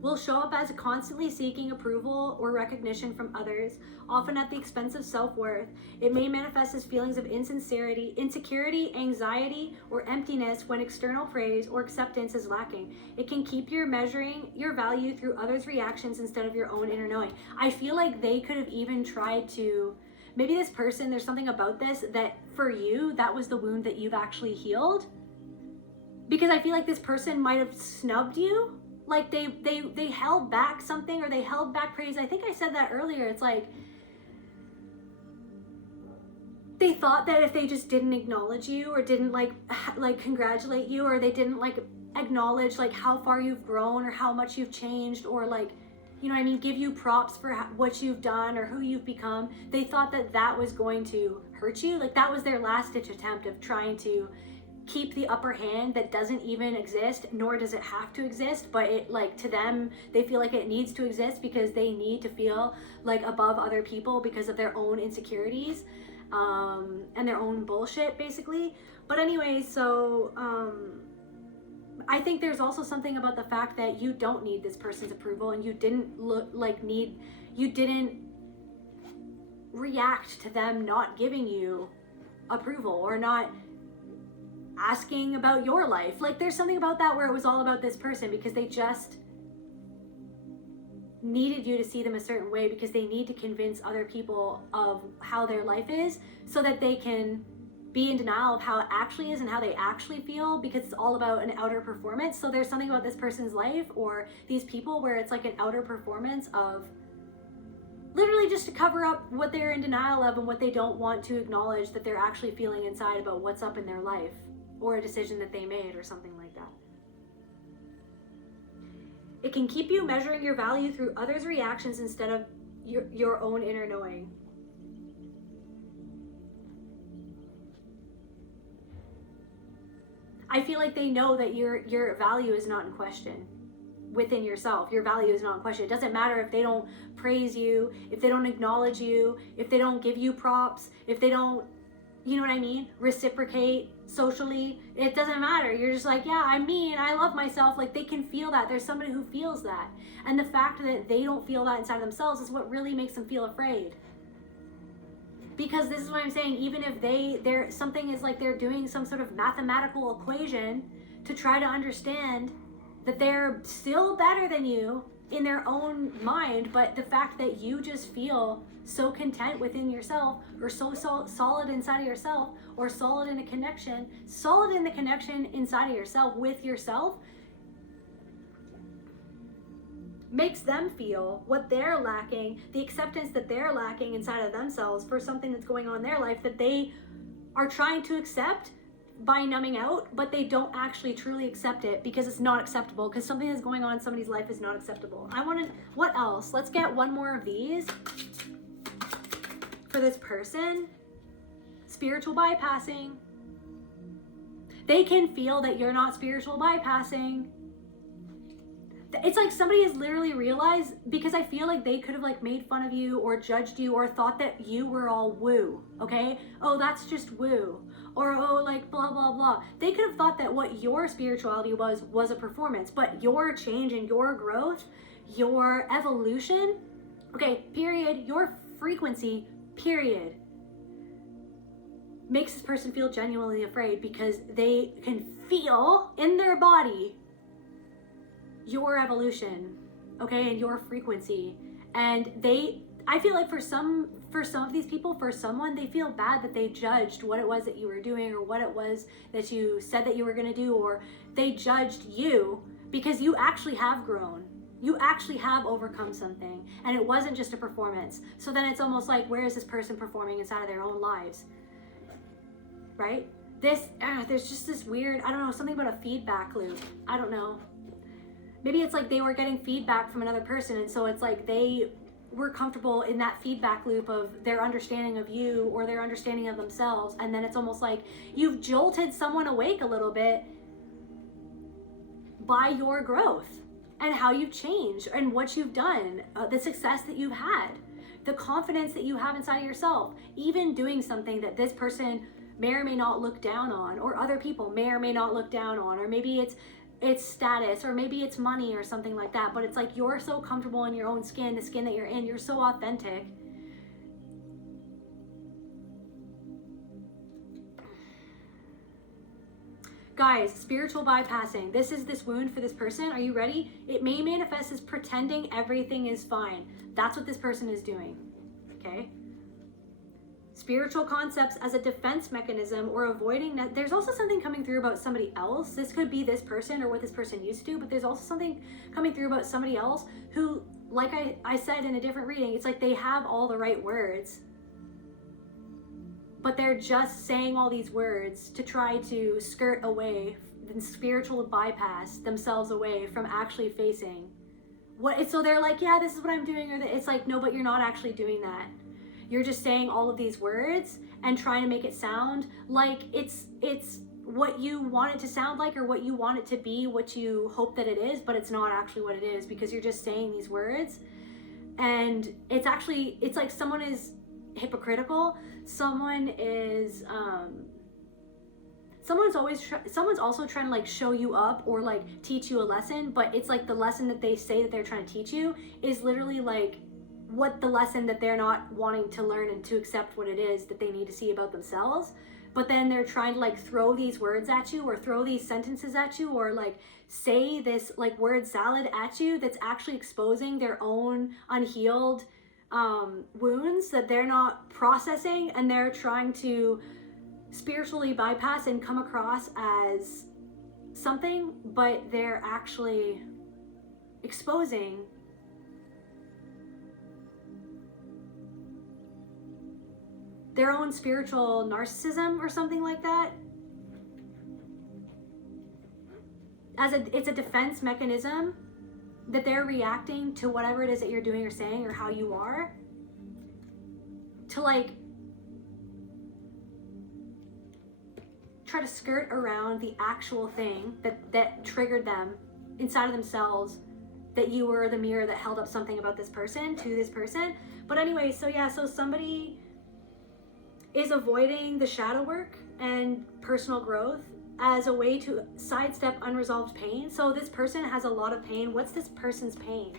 will show up as constantly seeking approval or recognition from others, often at the expense of self-worth. It may manifest as feelings of insincerity, insecurity, anxiety, or emptiness when external praise or acceptance is lacking. It can keep you measuring your value through others' reactions instead of your own inner knowing. I feel like they could have even tried to, maybe this person, there's something about this that for you, that was the wound that you've actually healed. Because I feel like this person might have snubbed you. Like they held back something, or they held back praise. I think I said that earlier. It's like they thought that if they just didn't acknowledge you, or didn't like congratulate you, or they didn't like acknowledge like how far you've grown or how much you've changed, or like, you know what I mean, give you props for what you've done or who you've become, they thought that that was going to hurt you. Like that was their last ditch attempt of trying to keep the upper hand that doesn't even exist, nor does it have to exist, but it, like, to them, they feel like it needs to exist because they need to feel like above other people because of their own insecurities and their own bullshit, basically. But anyway, so I think there's also something about the fact that you don't need this person's approval, and you didn't you didn't react to them not giving you approval or not asking about your life. Like, there's something about that where it was all about this person because they just needed you to see them a certain way, because they need to convince other people of how their life is so that they can be in denial of how it actually is and how they actually feel, because it's all about an outer performance. So there's something about this person's life or these people where it's like an outer performance of literally just to cover up what they're in denial of and what they don't want to acknowledge that they're actually feeling inside about what's up in their life or a decision that they made or something like that. It can keep you measuring your value through others' reactions instead of your own inner knowing. I feel like they know that your value is not in question within yourself. Your value is not in question. It doesn't matter if they don't praise you, if they don't acknowledge you, if they don't give you props, if they don't, you know what I mean, reciprocate socially. It doesn't matter. You're just like, yeah, I'm me and I love myself. Like, they can feel that. There's somebody who feels that. And the fact that they don't feel that inside themselves is what really makes them feel afraid. Because this is what I'm saying, even if they're something is like they're doing some sort of mathematical equation to try to understand that they're still better than you in their own mind, but the fact that you just feel so content within yourself, or so solid inside of yourself, or solid in the connection inside of yourself with yourself, makes them feel what they're lacking, the acceptance that they're lacking inside of themselves for something that's going on in their life that they are trying to accept by numbing out, but they don't actually truly accept it because it's not acceptable, because something that's going on in somebody's life is not acceptable. What else? Let's get one more of these for this person. Spiritual bypassing. They can feel that you're not spiritual bypassing. It's like somebody has literally realized, because I feel like they could have like made fun of you or judged you or thought that you were all woo, okay? Oh, that's just woo. Or, oh, like blah, blah, blah. They could have thought that what your spirituality was a performance, but your change and your growth, your evolution, okay, period, your frequency, period, makes this person feel genuinely afraid because they can feel in their body your evolution, okay, and your frequency. And I feel like for some of these people, for someone, they feel bad that they judged what it was that you were doing, or what it was that you said that you were going to do, or they judged you because you actually have grown. You actually have overcome something, and it wasn't just a performance. So then it's almost like, where is this person performing inside of their own lives, right? There's just this weird, I don't know, something about a feedback loop. I don't know. Maybe it's like they were getting feedback from another person, and so it's like they were comfortable in that feedback loop of their understanding of you or their understanding of themselves, and then it's almost like you've jolted someone awake a little bit by your growth and how you've changed and what you've done, the success that you've had, the confidence that you have inside of yourself, even doing something that this person may or may not look down on, or other people may or may not look down on, or maybe it's status, or maybe it's money or something like that, but it's like you're so comfortable in your own skin, the skin that you're in, you're so authentic. Guys, spiritual bypassing. This is this wound for this person. Are you ready? It may manifest as pretending everything is fine. That's what this person is doing, okay? Spiritual concepts as a defense mechanism or avoiding that. There's also something coming through about somebody else. This could be this person or what this person used to do, but there's also something coming through about somebody else who, like I said in a different reading, it's like they have all the right words, but they're just saying all these words to try to skirt away and spiritual bypass themselves away from actually facing what. So they're like, yeah, this is what I'm doing, or it's like, no, but you're not actually doing that. You're just saying all of these words and trying to make it sound like it's what you want it to sound like, or what you want it to be, what you hope that it is, but it's not actually what it is, because you're just saying these words. And it's like someone is hypocritical, someone is someone's also trying to like show you up or like teach you a lesson, but it's like the lesson that they say that they're trying to teach you is literally like what the lesson that they're not wanting to learn and to accept what it is that they need to see about themselves. But then they're trying to like throw these words at you or throw these sentences at you or like say this like word salad at you that's actually exposing their own unhealed wounds that they're not processing, and they're trying to spiritually bypass and come across as something, but they're actually exposing their own spiritual narcissism or something like that. It's a defense mechanism that they're reacting to whatever it is that you're doing or saying or how you are, to like try to skirt around the actual thing that triggered them inside of themselves, that you were the mirror that held up something about this person to this person. But anyway, so yeah, so somebody is avoiding the shadow work and personal growth as a way to sidestep unresolved pain. So this person has a lot of pain. What's this person's pain?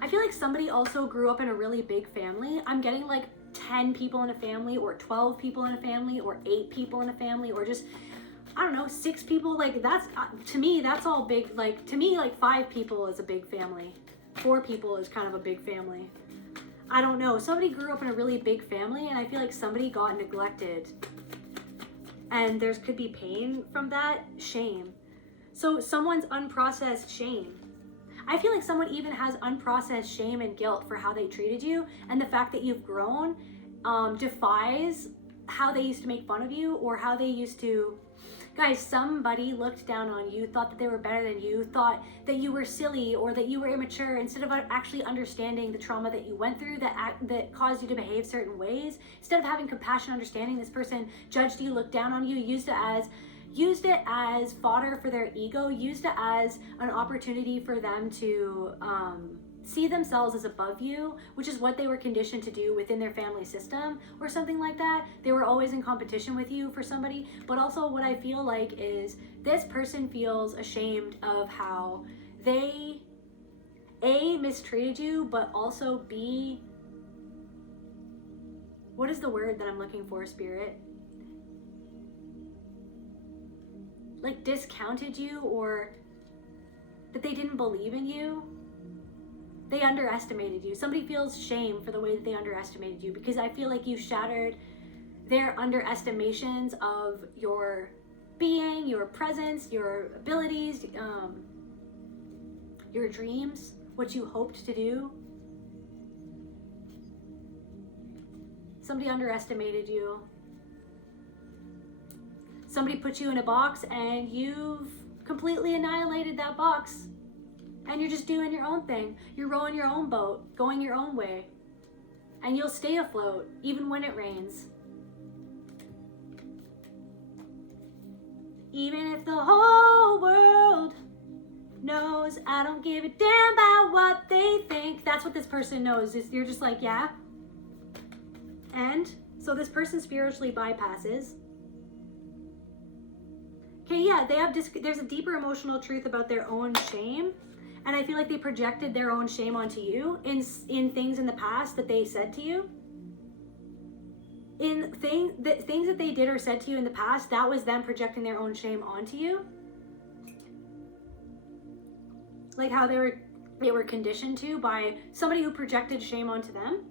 I feel like somebody also grew up in a really big family. I'm getting like 10 people in a family, or 12 people in a family, or 8 people in a family, or just, I don't know, 6 people. Like that's, to me, that's all big. Like to me, like 5 people is a big family. 4 people is kind of a big family. I don't know. Somebody grew up in a really big family, and I feel like somebody got neglected. And there could be pain from that, shame. So someone's unprocessed shame. I feel like someone even has unprocessed shame and guilt for how they treated you, and the fact that you've grown defies how they used to make fun of you or how they used to. Guys, somebody looked down on you, thought that they were better than you, thought that you were silly or that you were immature, instead of actually understanding the trauma that you went through that caused you to behave certain ways. Instead of having compassion, understanding, this person judged you, looked down on you, used it as fodder for their ego, used it as an opportunity for them to see themselves as above you, which is what they were conditioned to do within their family system or something like that. They were always in competition with you for somebody. But also what I feel like is this person feels ashamed of how they A, mistreated you, but also B, what is the word that I'm looking for, Spirit? Like discounted you, or that they didn't believe in you. They underestimated you. Somebody feels shame for the way that they underestimated you, because I feel like you shattered their underestimations of your being, your presence, your abilities, your dreams, what you hoped to do. Somebody underestimated you. Somebody put you in a box and you've completely annihilated that box. And you're just doing your own thing. You're rowing your own boat, going your own way. And you'll stay afloat, even when it rains. Even if the whole world knows I don't give a damn about what they think. That's what this person knows. You're just like, yeah. And so this person spiritually bypasses. Okay, yeah, there's a deeper emotional truth about their own shame. And I feel like they projected their own shame onto you in things in the past that they said to you. In things that they did or said to you in the past, that was them projecting their own shame onto you. Like how they were conditioned to by somebody who projected shame onto them.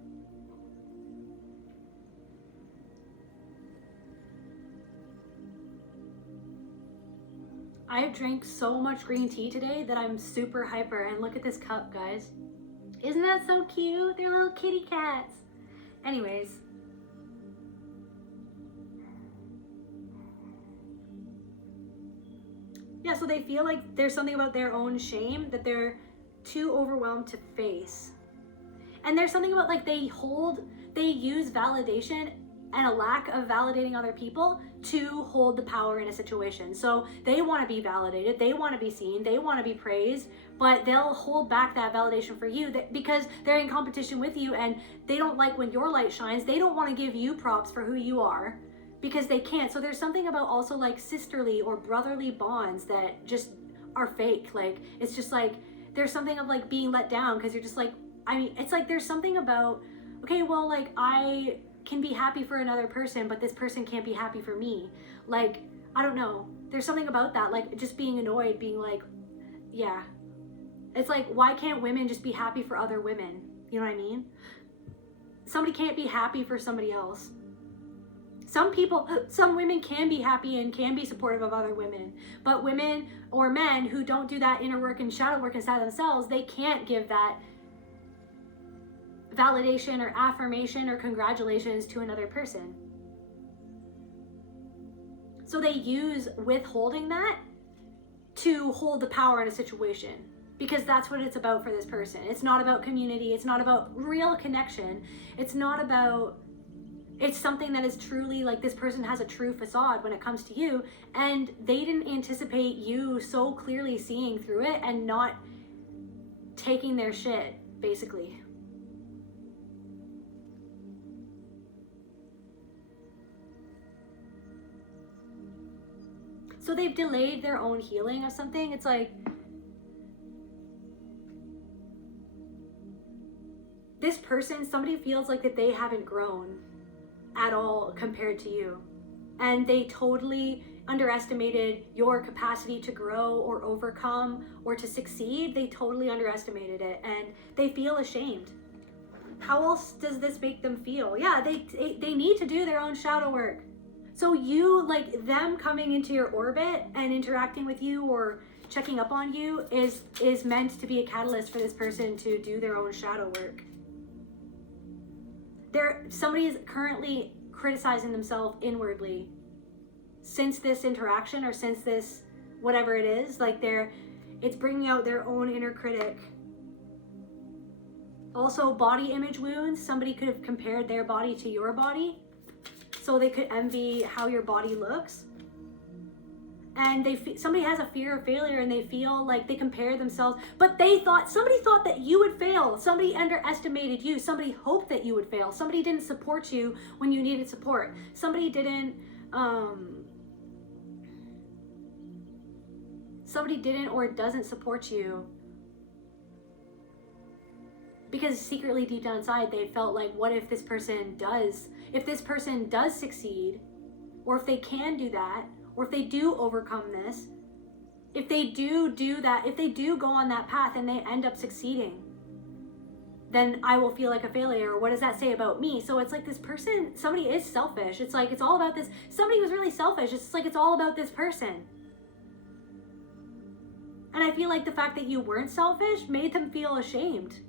I've drank so much green tea today that I'm super hyper, and look at this cup, guys. Isn't that so cute? They're little kitty cats. Anyways. Yeah, so they feel like there's something about their own shame that they're too overwhelmed to face. And there's something about like they use validation and a lack of validating other people to hold the power in a situation. So they want to be validated, they want to be seen, they want to be praised, but they'll hold back that validation for you because they're in competition with you, and they don't like when your light shines. They don't want to give you props for who you are. because they can't. So there's something about also like sisterly or brotherly bonds that just are fake. Like, it's just like, there's something of like being let down because you're just like, I mean, it's like there's something about, okay, well, like I can be happy for another person, but this person can't be happy for me. Like, I don't know. There's something about that, like just being annoyed, being like, yeah. It's like, why can't women just be happy for other women? You know what I mean? Somebody can't be happy for somebody else. Some women can be happy and can be supportive of other women, but women or men who don't do that inner work and shadow work inside themselves, they can't give that validation or affirmation or congratulations to another person. So they use withholding that to hold the power in a situation, because that's what it's about for this person. It's not about community. It's not about real connection. It's not about, it's something that is truly like, this person has a true facade when it comes to you, and they didn't anticipate you so clearly seeing through it and not taking their shit, basically. So they've delayed their own healing of something. It's like, this person, somebody feels like that they haven't grown at all compared to you. And they totally underestimated your capacity to grow or overcome or to succeed. They totally underestimated it, and they feel ashamed. How else does this make them feel? Yeah, they need to do their own shadow work. So you, like, them coming into your orbit and interacting with you or checking up on you is meant to be a catalyst for this person to do their own shadow work. Somebody is currently criticizing themselves inwardly since this interaction or since this whatever it is. Like, it's bringing out their own inner critic. Also, body image wounds. Somebody could have compared their body to your body, so they could envy how your body looks. And somebody has a fear of failure, and they feel like they compare themselves, but somebody thought that you would fail. Somebody underestimated you. Somebody hoped that you would fail. Somebody didn't support you when you needed support. Somebody didn't or doesn't support you because secretly deep down inside they felt like, what if this person does succeed, or if they can do that, or if they do overcome this, if they do that, if they do go on that path and they end up succeeding, then I will feel like a failure. What does that say about me? So it's like this person, somebody is selfish. It's like, it's all about this. Somebody was really selfish. It's like, it's all about this person. And I feel like the fact that you weren't selfish made them feel ashamed.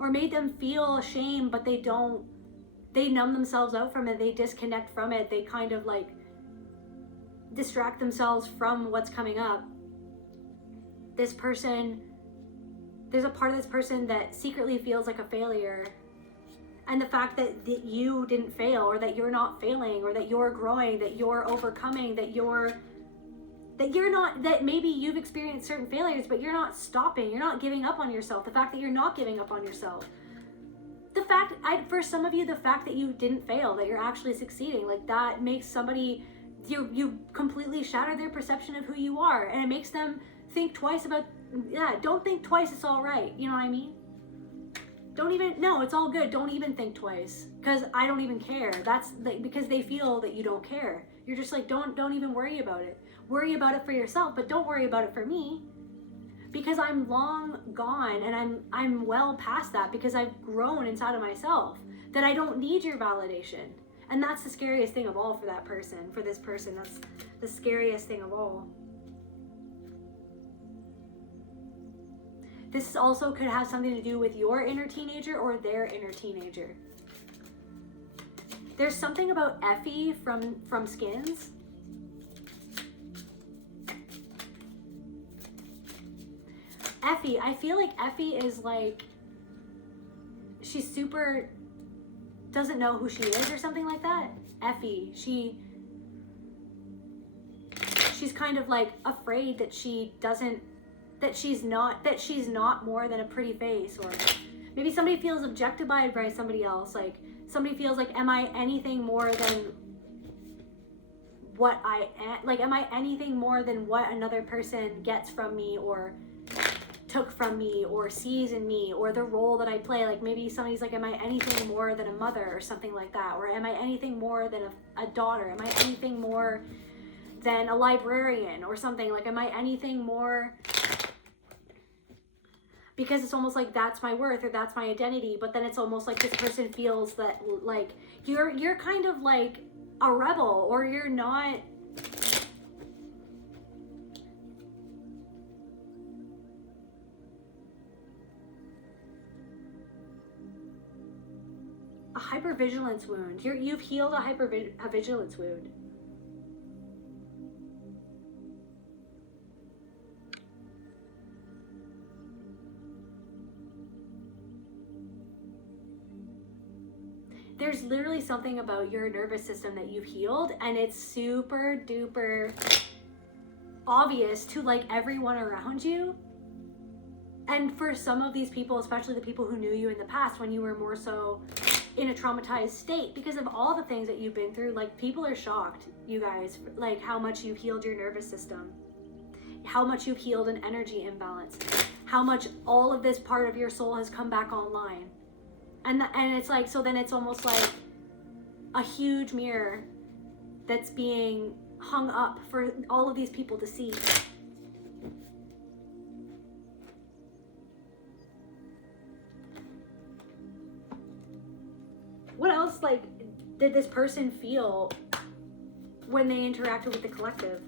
Or made them feel ashamed, but they numb themselves out from it. They disconnect from it. They kind of like distract themselves from what's coming up. This person, there's a part of this person that secretly feels like a failure. And the fact that you didn't fail, or that you're not failing, or that you're growing, that you're overcoming, that maybe you've experienced certain failures, but you're not stopping, you're not giving up on yourself. The fact that you're not giving up on yourself. For some of you, the fact that you didn't fail, that you're actually succeeding, like that makes somebody, you completely shatter their perception of who you are, and it makes them think twice about, don't think twice, it's all right. You know what I mean? No, it's all good. Don't even think twice, because I don't even care. That's like, because they feel that you don't care. You're just like, don't even worry about it. Worry about it for yourself, but don't worry about it for me, because I'm long gone, and I'm well past that, because I've grown inside of myself, that I don't need your validation. And that's the scariest thing of all for that person, for this person. That's the scariest thing of all. This also could have something to do with your inner teenager or their inner teenager. There's something about Effie from Skins. Effie, I feel like Effie is like, she's super, doesn't know who she is or something like that. Effie, she's kind of like afraid that she's not more than a pretty face, or maybe somebody feels objectified by somebody else. Like somebody feels like, am I anything more than what I am. Like, am I anything more than what another person gets from me or took from me or sees in me, or the role that I play? Like, maybe somebody's like, am I anything more than a mother or something like that? Or am I anything more than a daughter? Am I anything more than a librarian or something? Like, am I anything more? Because it's almost like that's my worth or that's my identity, but then it's almost like this person feels that like you're kind of like a rebel, or you're not. A hypervigilance wound. You've healed a hypervigilance wound. There's literally something about your nervous system that you've healed, and it's super duper obvious to like everyone around you. And for some of these people, especially the people who knew you in the past when you were more so in a traumatized state because of all the things that you've been through, like, people are shocked, you guys, like how much you've healed your nervous system, how much you've healed an energy imbalance, how much all of this part of your soul has come back online. And it's like, so then it's almost like a huge mirror that's being hung up for all of these people to see. What else, like, did this person feel when they interacted with the collective?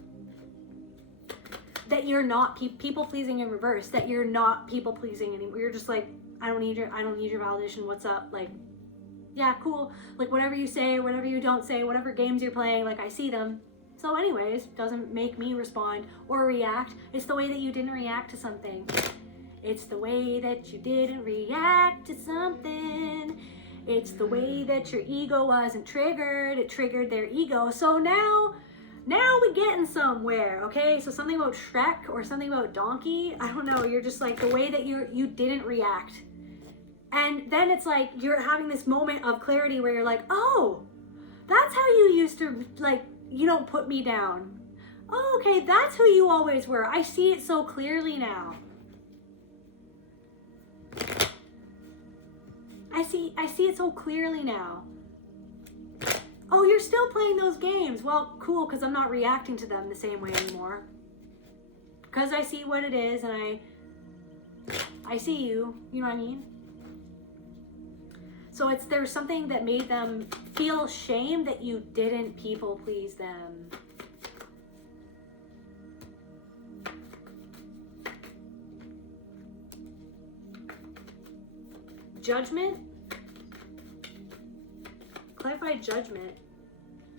That you're not people pleasing in reverse. That you're not people pleasing anymore. You're just like, I don't need your validation. What's up? Like, yeah, cool. Like, whatever you say, whatever you don't say, whatever games you're playing, like, I see them. So anyways, doesn't make me respond or react. It's the way that you didn't react to something. It's the way that you didn't react to something. It's the way that your ego wasn't triggered. It triggered their ego. So now we're getting somewhere, okay? So something about Shrek or something about Donkey, I don't know. You're just like, the way that you didn't react. And then it's like you're having this moment of clarity where you're like, oh, that's how you used to, like, you don't put me down. Oh, okay, that's who you always were. I see it so clearly now. I see it so clearly now. Oh, you're still playing those games. Well, cool, because I'm not reacting to them the same way anymore. Because I see what it is, and I see you. You know what I mean? So there's something that made them feel shame that you didn't people please them. Judgment. Clarify judgment.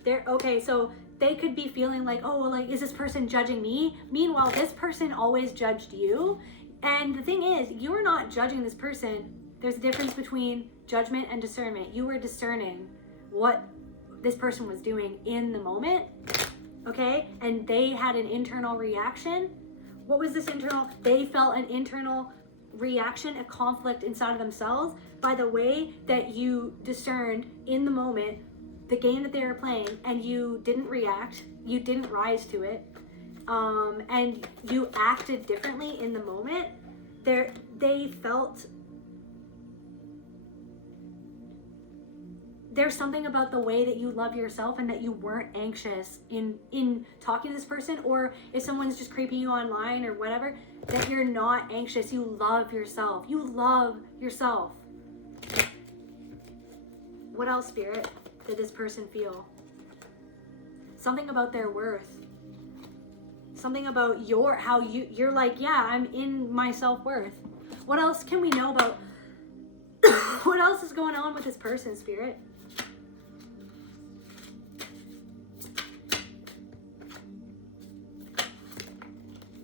Okay, so they could be feeling like, oh, well, like, is this person judging me? Meanwhile, this person always judged you. And the thing is, you're not judging this person. There's a difference between judgment and discernment. You were discerning what this person was doing in the moment, okay? And they had an internal reaction. What was this internal? They felt an internal reaction, a conflict inside of themselves by the way that you discerned in the moment the game that they were playing, and you didn't react, you didn't rise to it, and you acted differently in the moment. They felt there's something about the way that you love yourself and that you weren't anxious in talking to this person, or if someone's just creeping you online or whatever, that you're not anxious. You love yourself. You love yourself. What else, Spirit, did this person feel? Something about their worth. Something about how you're like, yeah, I'm in my self-worth. What else can we know about what else is going on with this person, Spirit?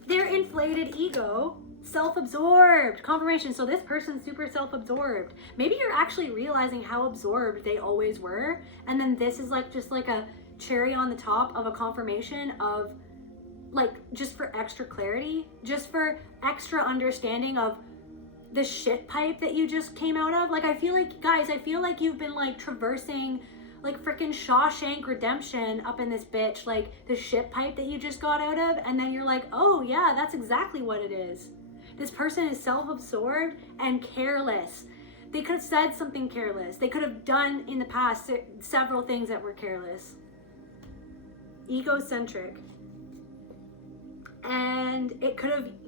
Their inflated ego, self-absorbed, confirmation. So this person's super self-absorbed. Maybe you're actually realizing how absorbed they always were, and then this is like just like a cherry on the top of a confirmation of, like, just for extra clarity, just for extra understanding of the shit pipe that you just came out of. Like, I feel like, guys, I feel like you've been like traversing like freaking Shawshank Redemption up in this bitch, like the shit pipe that you just got out of, and then you're like, oh yeah, that's exactly what it is. This person is self-absorbed and careless. They could have said something careless. They could have done in the past several things that were careless. Egocentric. And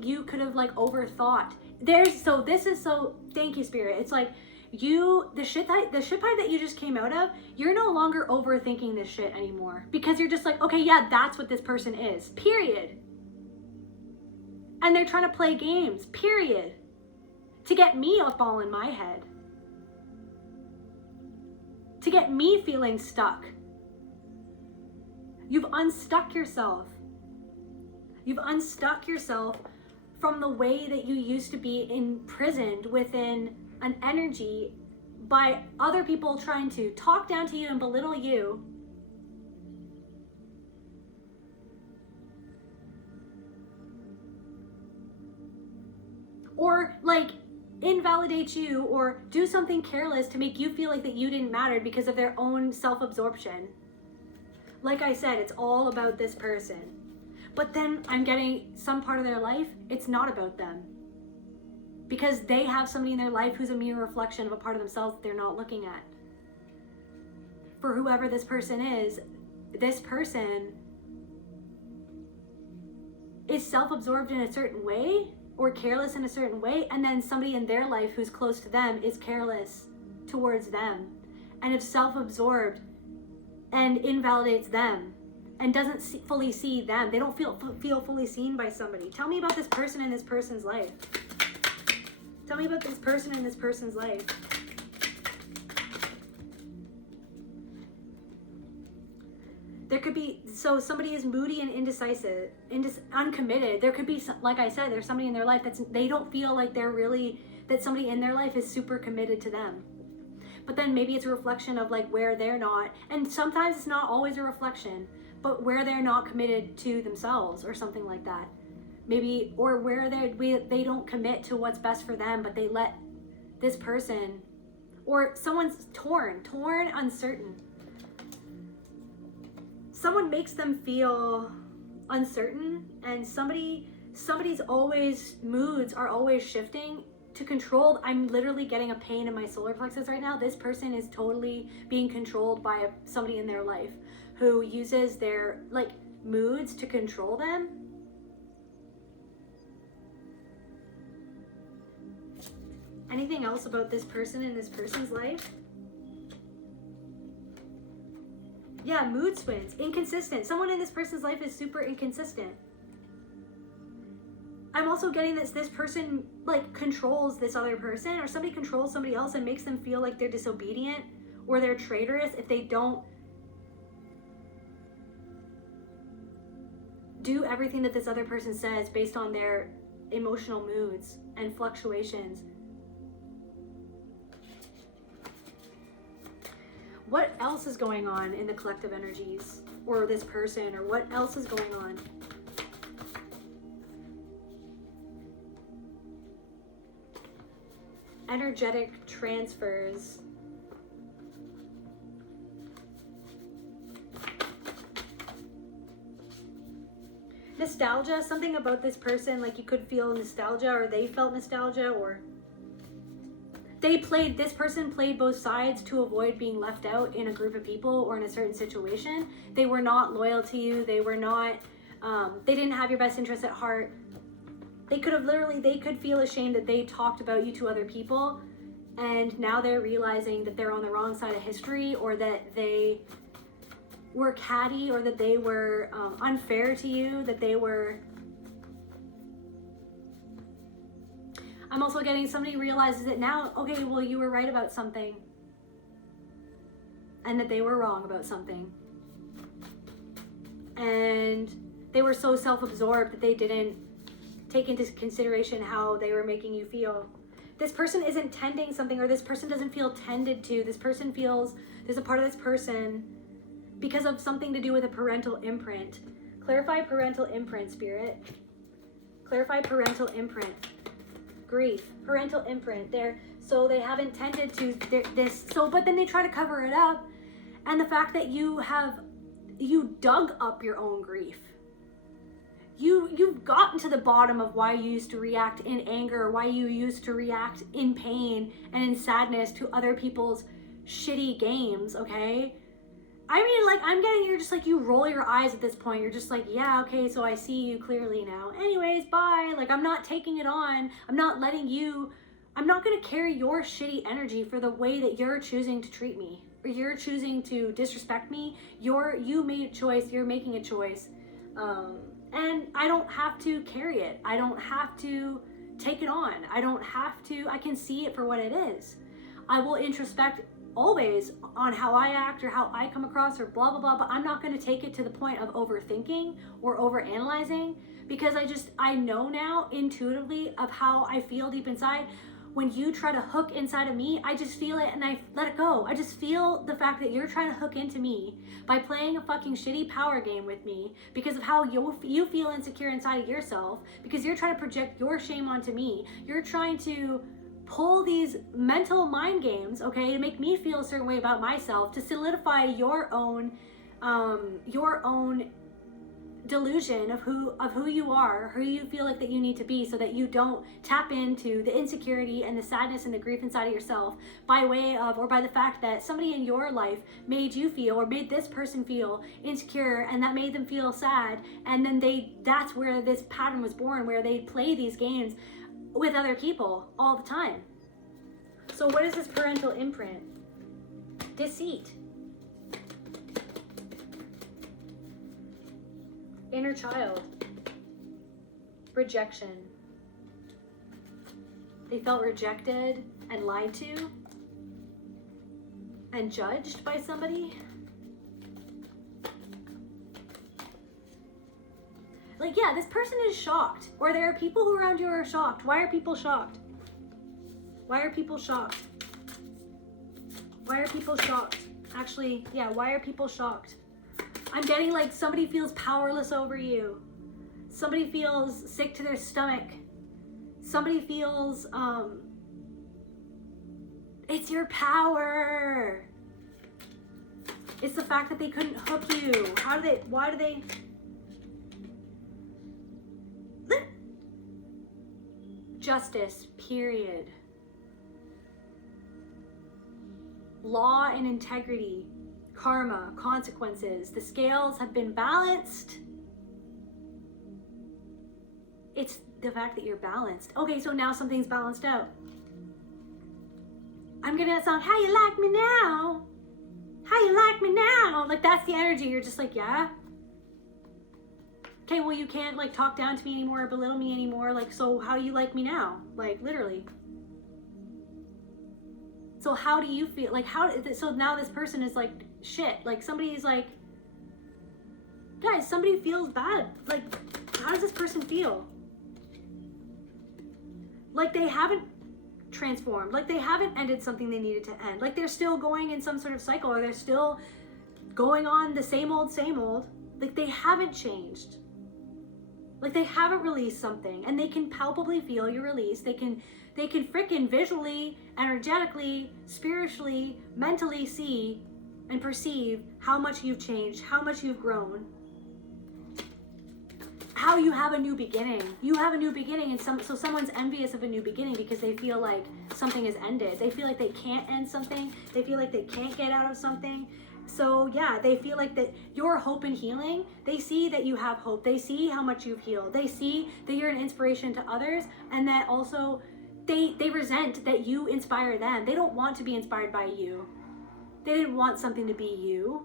you could have like overthought. Thank you, Spirit. It's like the shit pipe that you just came out of, you're no longer overthinking this shit anymore. Because you're just like, okay, yeah, that's what this person is. Period. And they're trying to play games. Period. To get me up all in my head. To get me feeling stuck. You've unstuck yourself. You've unstuck yourself from the way that you used to be imprisoned within an energy by other people trying to talk down to you and belittle you. Or like invalidate you or do something careless to make you feel like that you didn't matter because of their own self-absorption. Like I said, it's all about this person. But then I'm getting some part of their life, it's not about them. Because they have somebody in their life who's a mirror reflection of a part of themselves that they're not looking at. For whoever this person is self-absorbed in a certain way or careless in a certain way, and then somebody in their life who's close to them is careless towards them and is self-absorbed and invalidates them and doesn't fully see them. They don't feel fully seen by somebody. Tell me about this person in this person's life. Tell me about this person in this person's life. There could be, so somebody is moody and indecisive, uncommitted. There could be, like I said, there's somebody in their life they don't feel like that somebody in their life is super committed to them. But then maybe it's a reflection of like where they're not, and sometimes it's not always a reflection, but where they're not committed to themselves or something like that. Maybe, or where they don't commit to what's best for them, but they let this person, or someone's torn, uncertain. Someone makes them feel uncertain, and somebody's moods are always shifting to control. I'm literally getting a pain in my solar plexus right now. This person is totally being controlled by somebody in their life who uses their like moods to control them. Anything else about this person in this person's life? Yeah, mood swings, inconsistent. Someone in this person's life is super inconsistent. I'm also getting this person like controls this other person, or somebody controls somebody else and makes them feel like they're disobedient or they're traitorous if they don't do everything that this other person says based on their emotional moods and fluctuations. What else is going on in the collective energies or this person, or what else is going on? Energetic transfers. Nostalgia, something about this person, like you could feel nostalgia, or they felt nostalgia, or this person played both sides to avoid being left out in a group of people or in a certain situation. They were not loyal to you. They were not, they didn't have your best interests at heart. They could feel ashamed that they talked about you to other people, and now they're realizing that they're on the wrong side of history, or that they were catty, or that they were unfair to you, that they were... I'm also getting somebody realizes it now, okay, well, you were right about something, and that they were wrong about something. And they were so self-absorbed that they didn't take into consideration how they were making you feel. This person isn't tending something, or this person doesn't feel tended to. This person feels there's a part of this person because of something to do with a parental imprint. Clarify parental imprint, Spirit. Clarify parental imprint. Grief, parental imprint there. So they haven't tended to this. So, but then they try to cover it up, And the fact that you dug up your own grief. You've gotten to the bottom of why you used to react in anger, why you used to react in pain and in sadness to other people's shitty games, okay? I mean, like, I'm getting, you're just like, you roll your eyes at this point. You're just like, yeah, okay, so I see you clearly now. Anyways, bye. Like, I'm not taking it on. I'm not letting you, I'm not going to carry your shitty energy for the way that you're choosing to treat me, or you're choosing to disrespect me. You made a choice. You're making a choice. And I don't have to carry it. I don't have to take it on. I don't have to, I can see it for what it is. I will introspect always on how I act or how I come across or blah, blah, blah, but I'm not going to take it to the point of overthinking or overanalyzing, because I know now intuitively of how I feel deep inside. When you try to hook inside of me, I just feel it and I let it go. I just feel the fact that you're trying to hook into me by playing a fucking shitty power game with me because of how you feel insecure inside of yourself, because you're trying to project your shame onto me. You're trying to pull these mental mind games, okay, to make me feel a certain way about myself, to solidify your own delusion of who you are, who you feel like that you need to be, so that you don't tap into the insecurity and the sadness and the grief inside of yourself by way of, or by the fact that somebody in your life made you feel, or made this person feel insecure, and that made them feel sad, and then that's where this pattern was born, where they play these games with other people all the time. So what is this parental imprint? Deceit. Inner child. Rejection. They felt rejected and lied to and judged by somebody. Like, yeah, this person is shocked. Or there are people who around you are shocked. Why are people shocked? Why are people shocked? Why are people shocked? Actually, yeah, why are people shocked? I'm getting like somebody feels powerless over you. Somebody feels sick to their stomach. Somebody feels, it's your power. It's the fact that they couldn't hook you. Why do they? Justice, period. Law and integrity, karma, consequences. The scales have been balanced. It's the fact that you're balanced. Okay, so now something's balanced out. I'm gonna sound, how you like me now? How you like me now? Like, that's the energy. You're just like, yeah. Okay, well, you can't like talk down to me anymore or belittle me anymore. Like, so how you like me now? Like, literally. So how do you feel? Like, so now this person is like, shit. Like, somebody's like, guys, somebody feels bad. Like, how does this person feel? Like, they haven't transformed. Like, they haven't ended something they needed to end. Like, they're still going in some sort of cycle, or they're still going on the same old, same old. Like, they haven't changed. Like, they haven't released something, and they can palpably feel your release. They can frickin' visually, energetically, spiritually, mentally see and perceive how much you've changed, how much you've grown, how you have a new beginning. You have a new beginning, and so someone's envious of a new beginning because they feel like something has ended. They feel like they can't end something. They feel like they can't get out of something. So yeah, they feel like that your hope and healing, they see that you have hope. They see how much you've healed. They see that you're an inspiration to others, and that also they resent that you inspire them. They don't want to be inspired by you. They didn't want something to be you.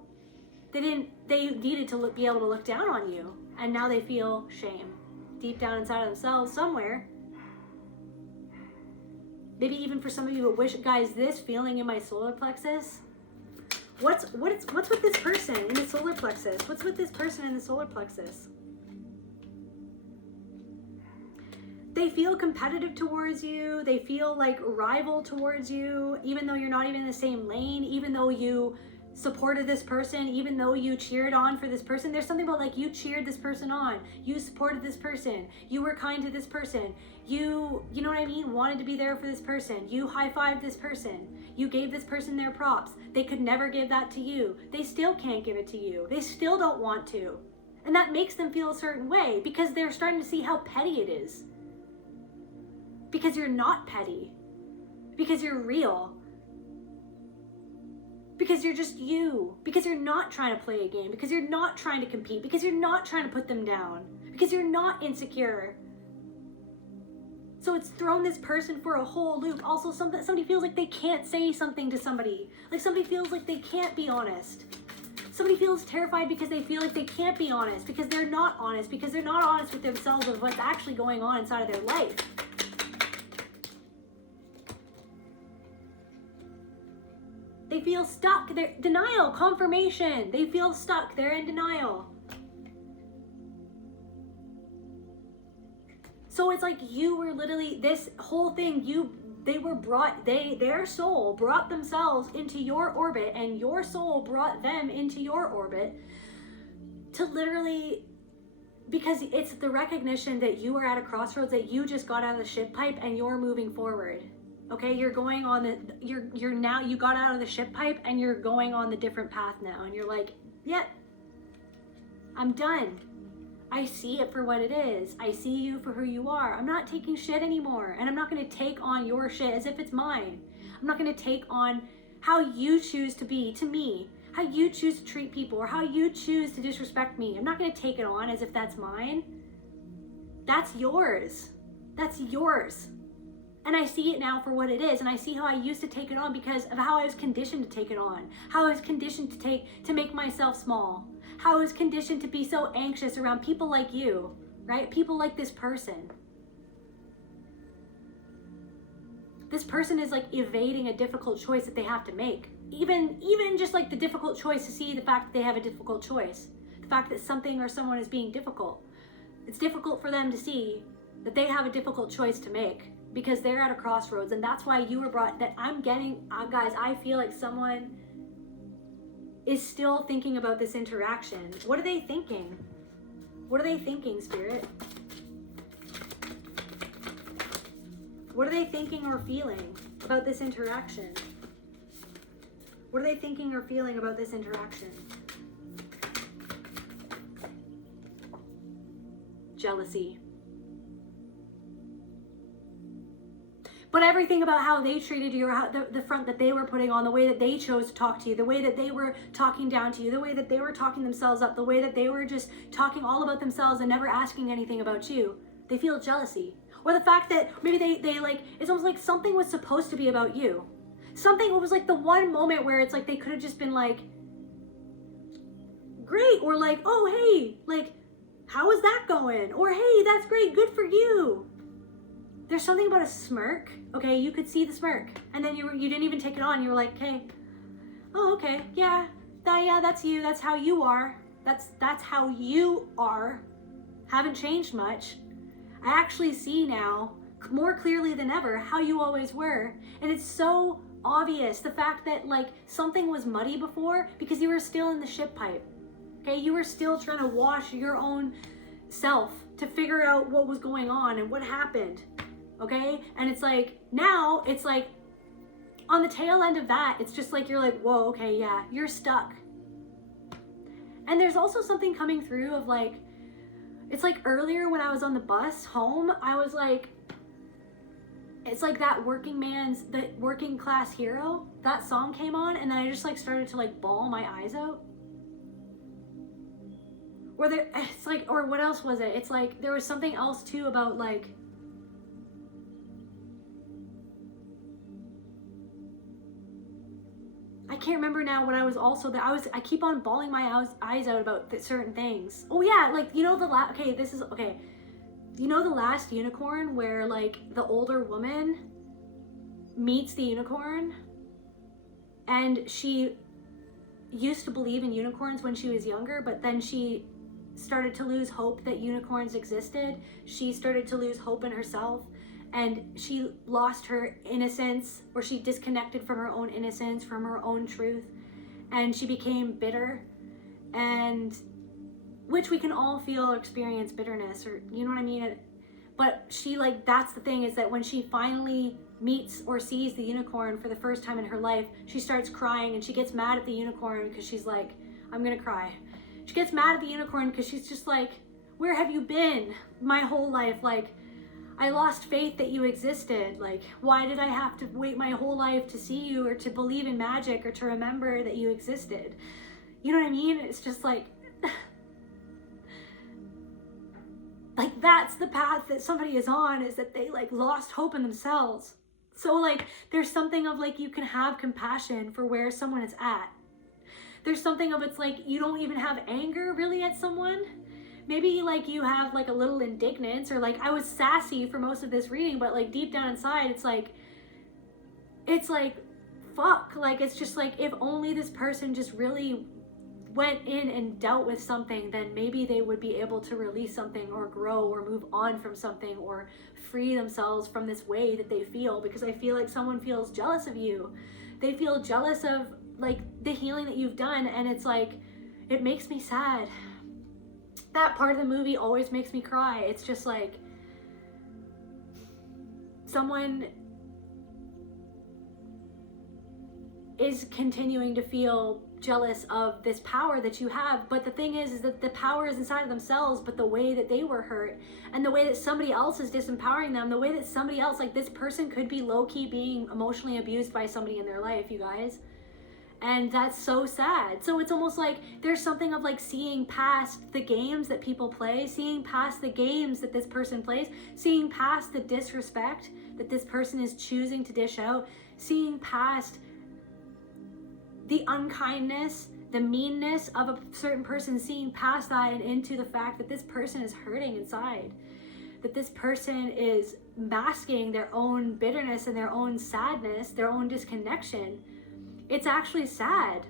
They needed to be able to look down on you. And now they feel shame deep down inside of themselves somewhere. Maybe even for some of you, guys, this feeling in my solar plexus, What's with this person in the solar plexus? What's with this person in the solar plexus? They feel competitive towards you. They feel like rival towards you, even though you're not even in the same lane, even though you supported this person, even though you cheered on for this person. There's something about like you cheered this person on, you supported this person, you were kind to this person, you know what I mean, wanted to be there for this person, you high-fived this person, you gave this person their props. They could never give that to you. They still can't give it to you. They still don't want to. And that makes them feel a certain way because they're starting to see how petty it is. Because you're not petty. Because you're real. Because you're just you. Because you're not trying to play a game. Because you're not trying to compete. Because you're not trying to put them down. Because you're not insecure. So it's thrown this person for a whole loop. Also, somebody feels like they can't say something to somebody. Like somebody feels like they can't be honest. Somebody feels terrified because they feel like they can't be honest. Because they're not honest. Because they're not honest with themselves of what's actually going on inside of their life. They feel stuck. They're denial, confirmation. They feel stuck. They're in denial. So it's like you were literally, this whole thing, their soul brought themselves into your orbit, and your soul brought them into your orbit to literally, because it's the recognition that you are at a crossroads, that you just got out of the ship pipe and you're moving forward. Okay, you're going on you got out of the ship pipe and you're going on the different path now. And you're like, yeah, I'm done. I see it for what it is. I see you for who you are. I'm not taking shit anymore. And I'm not going to take on your shit as if it's mine. I'm not going to take on how you choose to be to me, how you choose to treat people, or how you choose to disrespect me. I'm not going to take it on as if that's mine. That's yours. That's yours. And I see it now for what it is. And I see how I used to take it on because of how I was conditioned to take it on. How I was conditioned to make myself small. How I was conditioned to be so anxious around people like you, right? People like this person. This person is like evading a difficult choice that they have to make. Even just like the difficult choice to see the fact that they have a difficult choice. The fact that something or someone is being difficult. It's difficult for them to see that they have a difficult choice to make. Because they're at a crossroads, and that's why you were brought, that I'm getting, guys, I feel like someone is still thinking about this interaction. What are they thinking? What are they thinking, Spirit? What are they thinking or feeling about this interaction? What are they thinking or feeling about this interaction? Jealousy. But everything about how they treated you, or how the front that they were putting on, the way that they chose to talk to you, the way that they were talking down to you, the way that they were talking themselves up, the way that they were just talking all about themselves and never asking anything about you, they feel jealousy. Or the fact that maybe they like, it's almost like something was supposed to be about you. Something was like the one moment where it's like they could have just been like, great, or like, oh, hey, like, how is that going? Or hey, that's great, good for you. There's something about a smirk. Okay, you could see the smirk, and then you didn't even take it on. You were like, okay, oh, okay, yeah, that's you. That's how you are. That's how you are. Haven't changed much. I actually see now more clearly than ever how you always were, and it's so obvious the fact that like something was muddy before because you were still in the ship pipe. Okay, you were still trying to wash your own self to figure out what was going on and what happened. Okay, and it's like now it's like on the tail end of that, it's just like you're like, whoa, okay, yeah, you're stuck. And there's also something coming through of like, it's like earlier when I was on the bus home, I was like, it's like that the working class hero, that song came on, and then I just like started to like bawl my eyes out. It's like, or what else was it? It's like there was something else too about like, I can't remember now what I was also that I keep on bawling my eyes out about certain things. Oh yeah, like you know the last unicorn where like the older woman meets the unicorn, and she used to believe in unicorns when she was younger, but then she started to lose hope that unicorns existed. She started to lose hope in herself, and she lost her innocence, or she disconnected from her own innocence, from her own truth. and she became bitter, and which we can all feel or experience bitterness, or you know what I mean? But she, like, that's the thing, is that when she finally meets or sees the unicorn for the first time in her life, she starts crying, and she gets mad at the unicorn because she's like, I'm gonna cry. She gets mad at the unicorn because she's just like, where have you been my whole life? Like, I lost faith that you existed. Like, why did I have to wait my whole life to see you, or to believe in magic, or to remember that you existed? You know what I mean? It's just like, like, that's the path that somebody is on, is that they, like, lost hope in themselves. So, like, there's something of, like, you can have compassion for where someone is at. There's something of, it's like, you don't even have anger really at someone. Maybe, like, you have, like, a little indignance, or, like, I was sassy for most of this reading, but, like, deep down inside, it's like, fuck. Like, it's just like, if only this person just really went in and dealt with something, then maybe they would be able to release something, or grow, or move on from something, or free themselves from this way that they feel. Because I feel like someone feels jealous of you. They feel jealous of, like, the healing that you've done, and it's like, it makes me sad. That part of the movie always makes me cry. It's just like, someone is continuing to feel jealous of this power that you have, but the thing is that the power is inside of themselves, but the way that they were hurt, and the way that somebody else is disempowering them, the way that somebody else, like, this person could be low-key being emotionally abused by somebody in their life, you guys. And that's so sad. So it's almost like there's something of, like, seeing past the games that people play, seeing past the games that this person plays, seeing past the disrespect that this person is choosing to dish out, seeing past the unkindness, the meanness of a certain person, seeing past that and into the fact that this person is hurting inside, that this person is masking their own bitterness and their own sadness, their own disconnection. It's actually sad.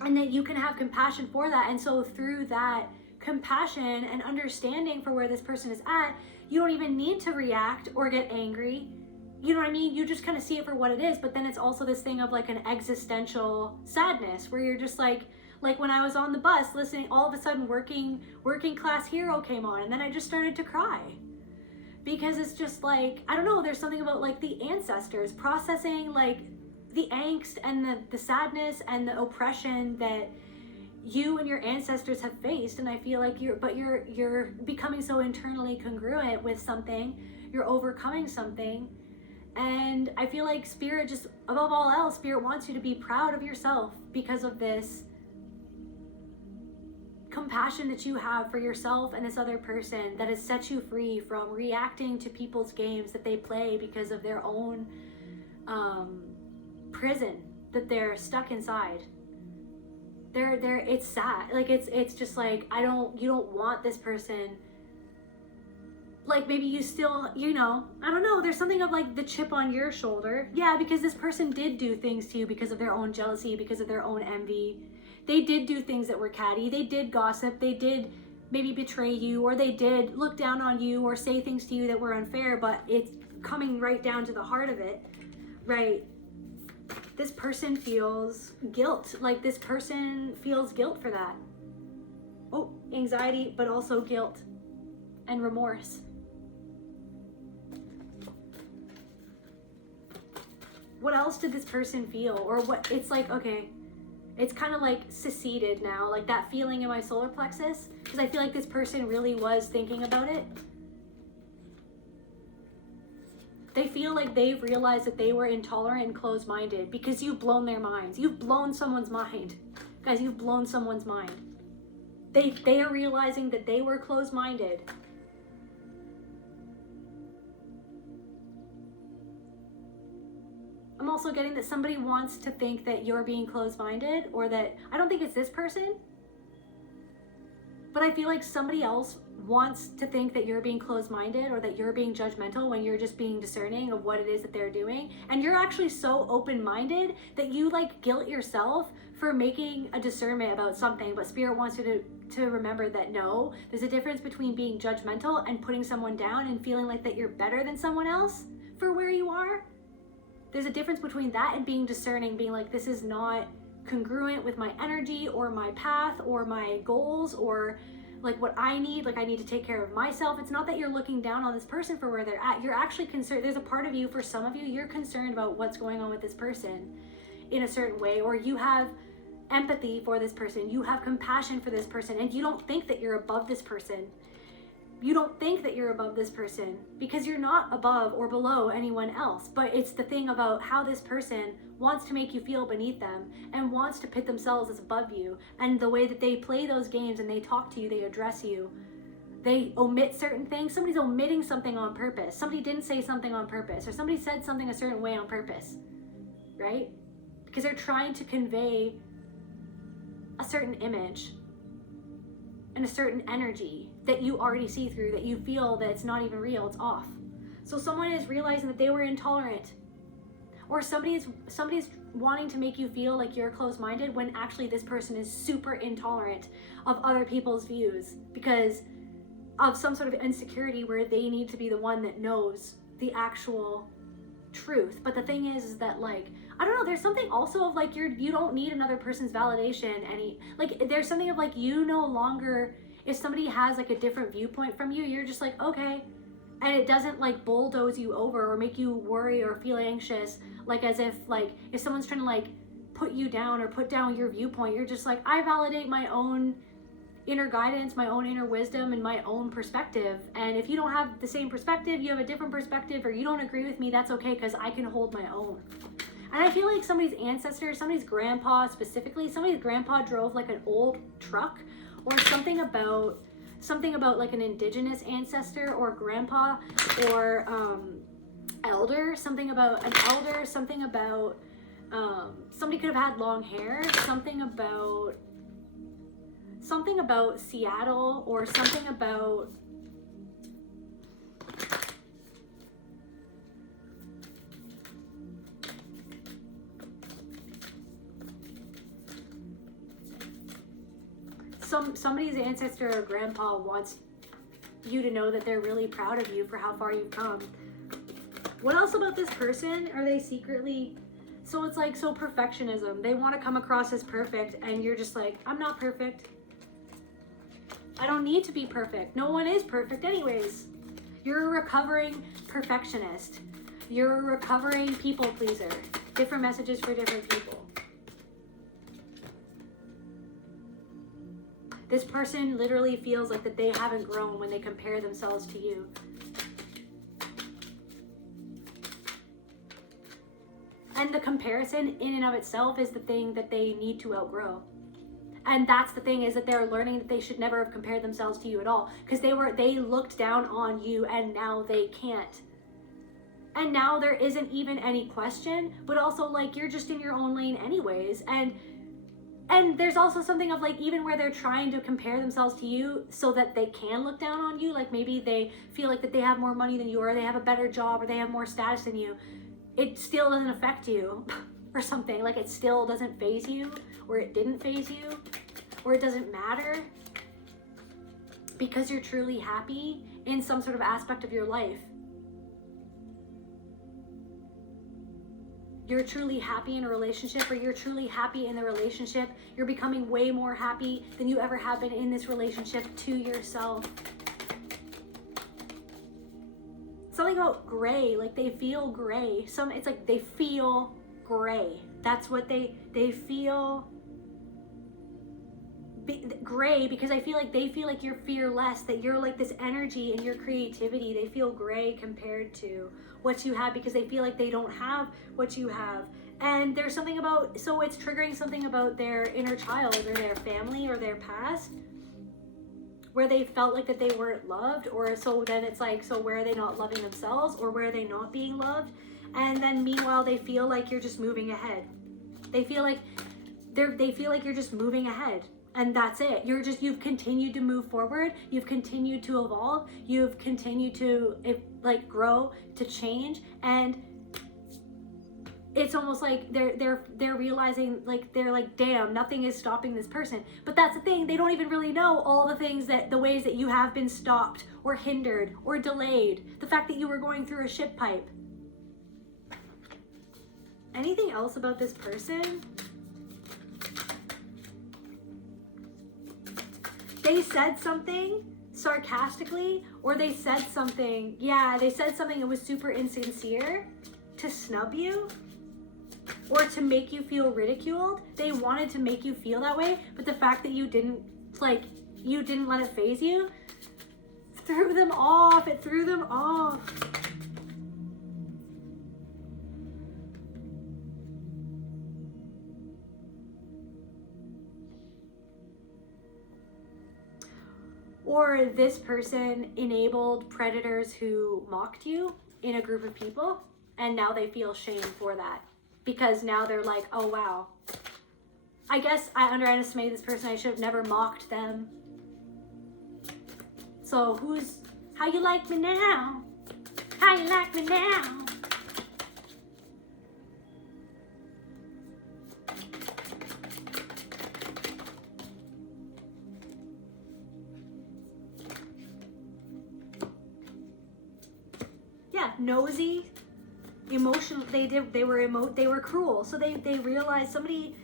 And that you can have compassion for that. And so through that compassion and understanding for where this person is at, you don't even need to react or get angry. You know what I mean? You just kind of see it for what it is. But then it's also this thing of, like, an existential sadness where you're just like when I was on the bus listening, all of a sudden working class hero came on, and then I just started to cry. Because it's just like, I don't know, there's something about, like, the ancestors processing, like, the angst and the sadness and the oppression that you and your ancestors have faced. And I feel like you're becoming so internally congruent with something, you're overcoming something. And I feel like Spirit, just above all else, Spirit wants you to be proud of yourself because of this compassion that you have for yourself and this other person that has set you free from reacting to people's games that they play because of their own prison that they're stuck inside. It's sad. Like, it's just like, you don't want this person, like, maybe you still, you know, I don't know, there's something of, like, the chip on your shoulder. Yeah, because this person did do things to you because of their own jealousy, because of their own envy. They did do things that were catty. They did gossip. They did maybe betray you, or they did look down on you or say things to you that were unfair, but it's coming right down to the heart of it, right? This person feels guilt. Like, this person feels guilt for that. Oh, anxiety, but also guilt and remorse. What else did this person feel? Or what, it's like, okay, it's kind of like seceded now, like that feeling in my solar plexus, because I feel like this person really was thinking about it. They feel like they've realized that they were intolerant and closed-minded because you've blown their minds. You've blown someone's mind. Guys, you've blown someone's mind. They are realizing that they were closed-minded. I'm also getting that somebody wants to think that you're being closed-minded, or that, I don't think it's this person, but I feel like somebody else wants to think that you're being closed-minded, or that you're being judgmental when you're just being discerning of what it is that they're doing. And you're actually so open-minded that you, like, guilt yourself for making a discernment about something. But Spirit wants you to remember that, no, there's a difference between being judgmental and putting someone down and feeling like that you're better than someone else for where you are. There's a difference between that and being discerning, being like, this is not congruent with my energy or my path or my goals or like what I need. Like I need to take care of myself. It's not that you're looking down on this person for where they're at. You're actually concerned. There's a part of you, for some of you, you're concerned about what's going on with this person in a certain way, or you have empathy for this person. You have compassion for this person, and you don't think that you're above this person. You don't think that you're above this person because you're not above or below anyone else. But it's the thing about how this person wants to make you feel beneath them and wants to pit themselves as above you. And the way that they play those games and they talk to you, they address you, they omit certain things. Somebody's omitting something on purpose. Somebody didn't say something on purpose, or somebody said something a certain way on purpose, right? Because they're trying to convey a certain image and a certain energy that you already see through, that you feel that it's not even real, it's off. So someone is realizing that they were intolerant, or somebody's wanting to make you feel like you're closed-minded when actually this person is super intolerant of other people's views because of some sort of insecurity where they need to be the one that knows the actual truth. But the thing is that, like, I don't know, there's something also of like you don't need another person's validation like there's something of like you no longer, if somebody has like a different viewpoint from you, you're just like, okay, and it doesn't like bulldoze you over or make you worry or feel anxious, like as if like if someone's trying to like put you down or put down your viewpoint, you're just like, I validate my own inner guidance, my own inner wisdom, and my own perspective. And if you don't have the same perspective, you have a different perspective, or you don't agree with me, that's okay, because I can hold my own. And I feel like somebody's ancestor, somebody's grandpa specifically, somebody's grandpa drove like an old truck, or something about like an indigenous ancestor or grandpa or elder, something about an elder, something about somebody could have had long hair, something about Seattle, or something about somebody's ancestor or grandpa wants you to know that they're really proud of you for how far you've come. What else about this person? Are they secretly, so it's like, so perfectionism, they want to come across as perfect, and you're just like, I'm not perfect, I don't need to be perfect, no one is perfect anyways. You're a recovering perfectionist, you're a recovering people pleaser. Different messages for different people. This person literally feels like that they haven't grown when they compare themselves to you. And the comparison in and of itself is the thing that they need to outgrow. And that's the thing, is that they're learning that they should never have compared themselves to you at all, because they looked down on you, and now they can't. And now there isn't even any question, but also like you're just in your own lane anyways. And there's also something of like, even where they're trying to compare themselves to you so that they can look down on you, like maybe they feel like that they have more money than you, or they have a better job, or they have more status than you, it still doesn't affect you or something. Like it still doesn't faze you, or it didn't faze you, or it doesn't matter, because you're truly happy in some sort of aspect of your life. You're truly happy in a relationship, or you're truly happy in the relationship. You're becoming way more happy than you ever have been in this relationship to yourself. Something about gray, like they feel gray. It's like they feel gray. That's what they feel gray, because I feel like they feel like you're fearless, that you're like this energy and your creativity. They feel gray compared to what you have, because they feel like they don't have what you have. And there's something about, so it's triggering something about their inner child, or their family, or their past, where they felt like that they weren't loved, or so then it's like, so where are they not loving themselves, or where are they not being loved? And then meanwhile they feel like you're just moving ahead. They feel like you're just moving ahead. And that's it. You've continued to move forward. You've continued to evolve. You've continued to like grow, to change. And it's almost like they're realizing, like, they're like, damn, nothing is stopping this person. But that's the thing. They don't even really know all the ways that you have been stopped or hindered or delayed. The fact that you were going through a shit pipe. Anything else about this person? they said something sarcastically, or they said something, that was super insincere to snub you or to make you feel ridiculed. They wanted to make you feel that way, but the fact that you didn't let it faze you, threw them off. It threw them off. Or this person enabled predators who mocked you in a group of people, and now they feel shame for that. Because now they're like, oh wow, I guess I underestimated this person. I should have never mocked them. So how you like me now? How you like me now? Yeah, nosy, emotional. They were cruel. So they realized somebody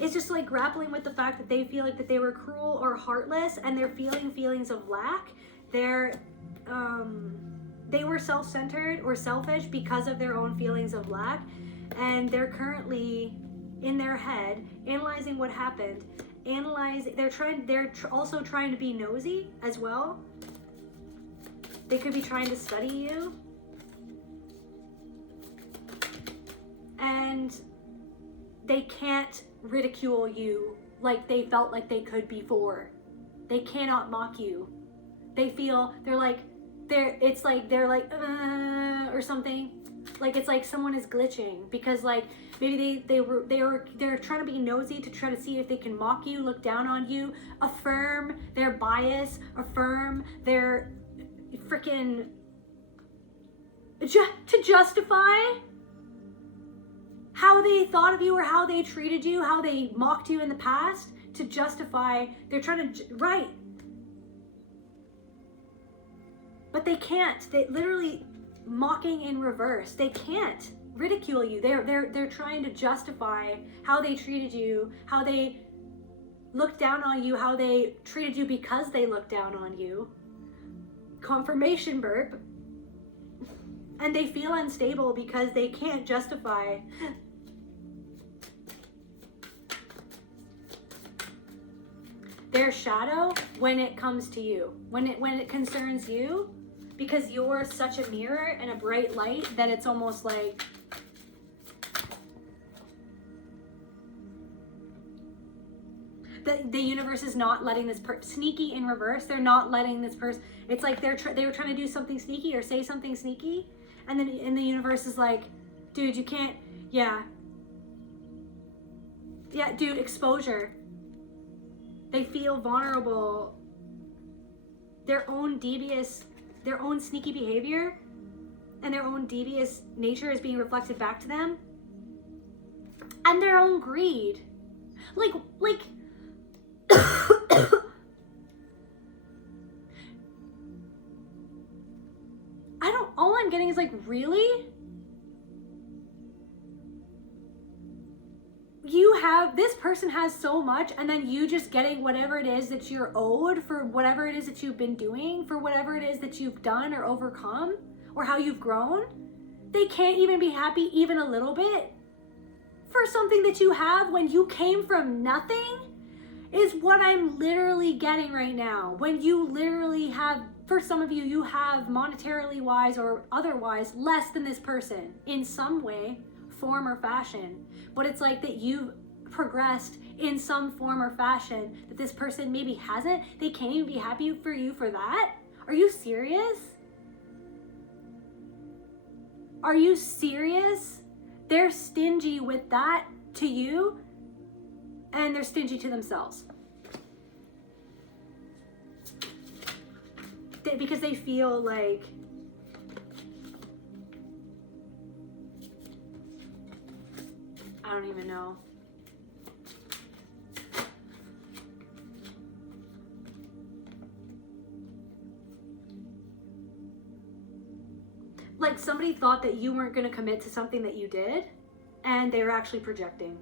is just like grappling with the fact that they feel like that they were cruel or heartless, and they're feeling feelings of lack. They were self-centered or selfish because of their own feelings of lack, and they're currently in their head analyzing what happened. They're also trying to be nosy as well. They could be trying to study you. And they can't ridicule you like they felt like they could before. They cannot mock you. They're like or something. Like it's like someone is glitching because like maybe they're trying to be nosy to try to see if they can mock you, look down on you, affirm their bias, affirm their freaking to justify how they thought of you or how they treated you, how they mocked you in the past, to justify. They're trying to, right. But they can't. They literally mocking in reverse. They can't ridicule you. They're trying to justify how they treated you, how they looked down on you, how they treated you because they looked down on you. Confirmation burp. And they feel unstable because they can't justify their shadow when it comes to you, when it concerns you, because you're such a mirror and a bright light that it's almost like the universe is not letting this sneaky in reverse. They're not letting this person. It's like they were trying to do something sneaky or say something sneaky, and then the universe is like, dude, you can't. Yeah, dude, exposure. They feel vulnerable. Their own sneaky behavior and their own devious nature is being reflected back to them, and their own greed, like. All I'm getting is like, really? This person has so much, and then you just getting whatever it is that you're owed for whatever it is that you've been doing, for whatever it is that you've done or overcome, or how you've grown. They can't even be happy even a little bit for something that you have when you came from nothing, is what I'm literally getting right now. When you literally have, for some of you, you have monetarily wise or otherwise less than this person in some way, form or fashion. But it's like that you've progressed in some form or fashion that this person maybe hasn't. They can't even be happy for you for that. Are you serious? Are you serious? They're stingy with that to you, and they're stingy to themselves. Because they feel like I don't even know. Like somebody thought that you weren't going to commit to something that you did, and they were actually projecting.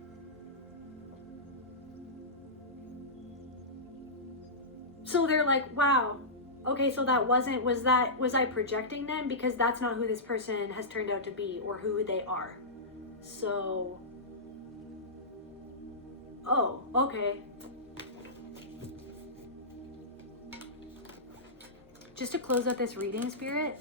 So they're like, wow, okay, so was I projecting them? Because that's not who this person has turned out to be or who they are. So, oh, okay. Just to close out this reading, Spirit.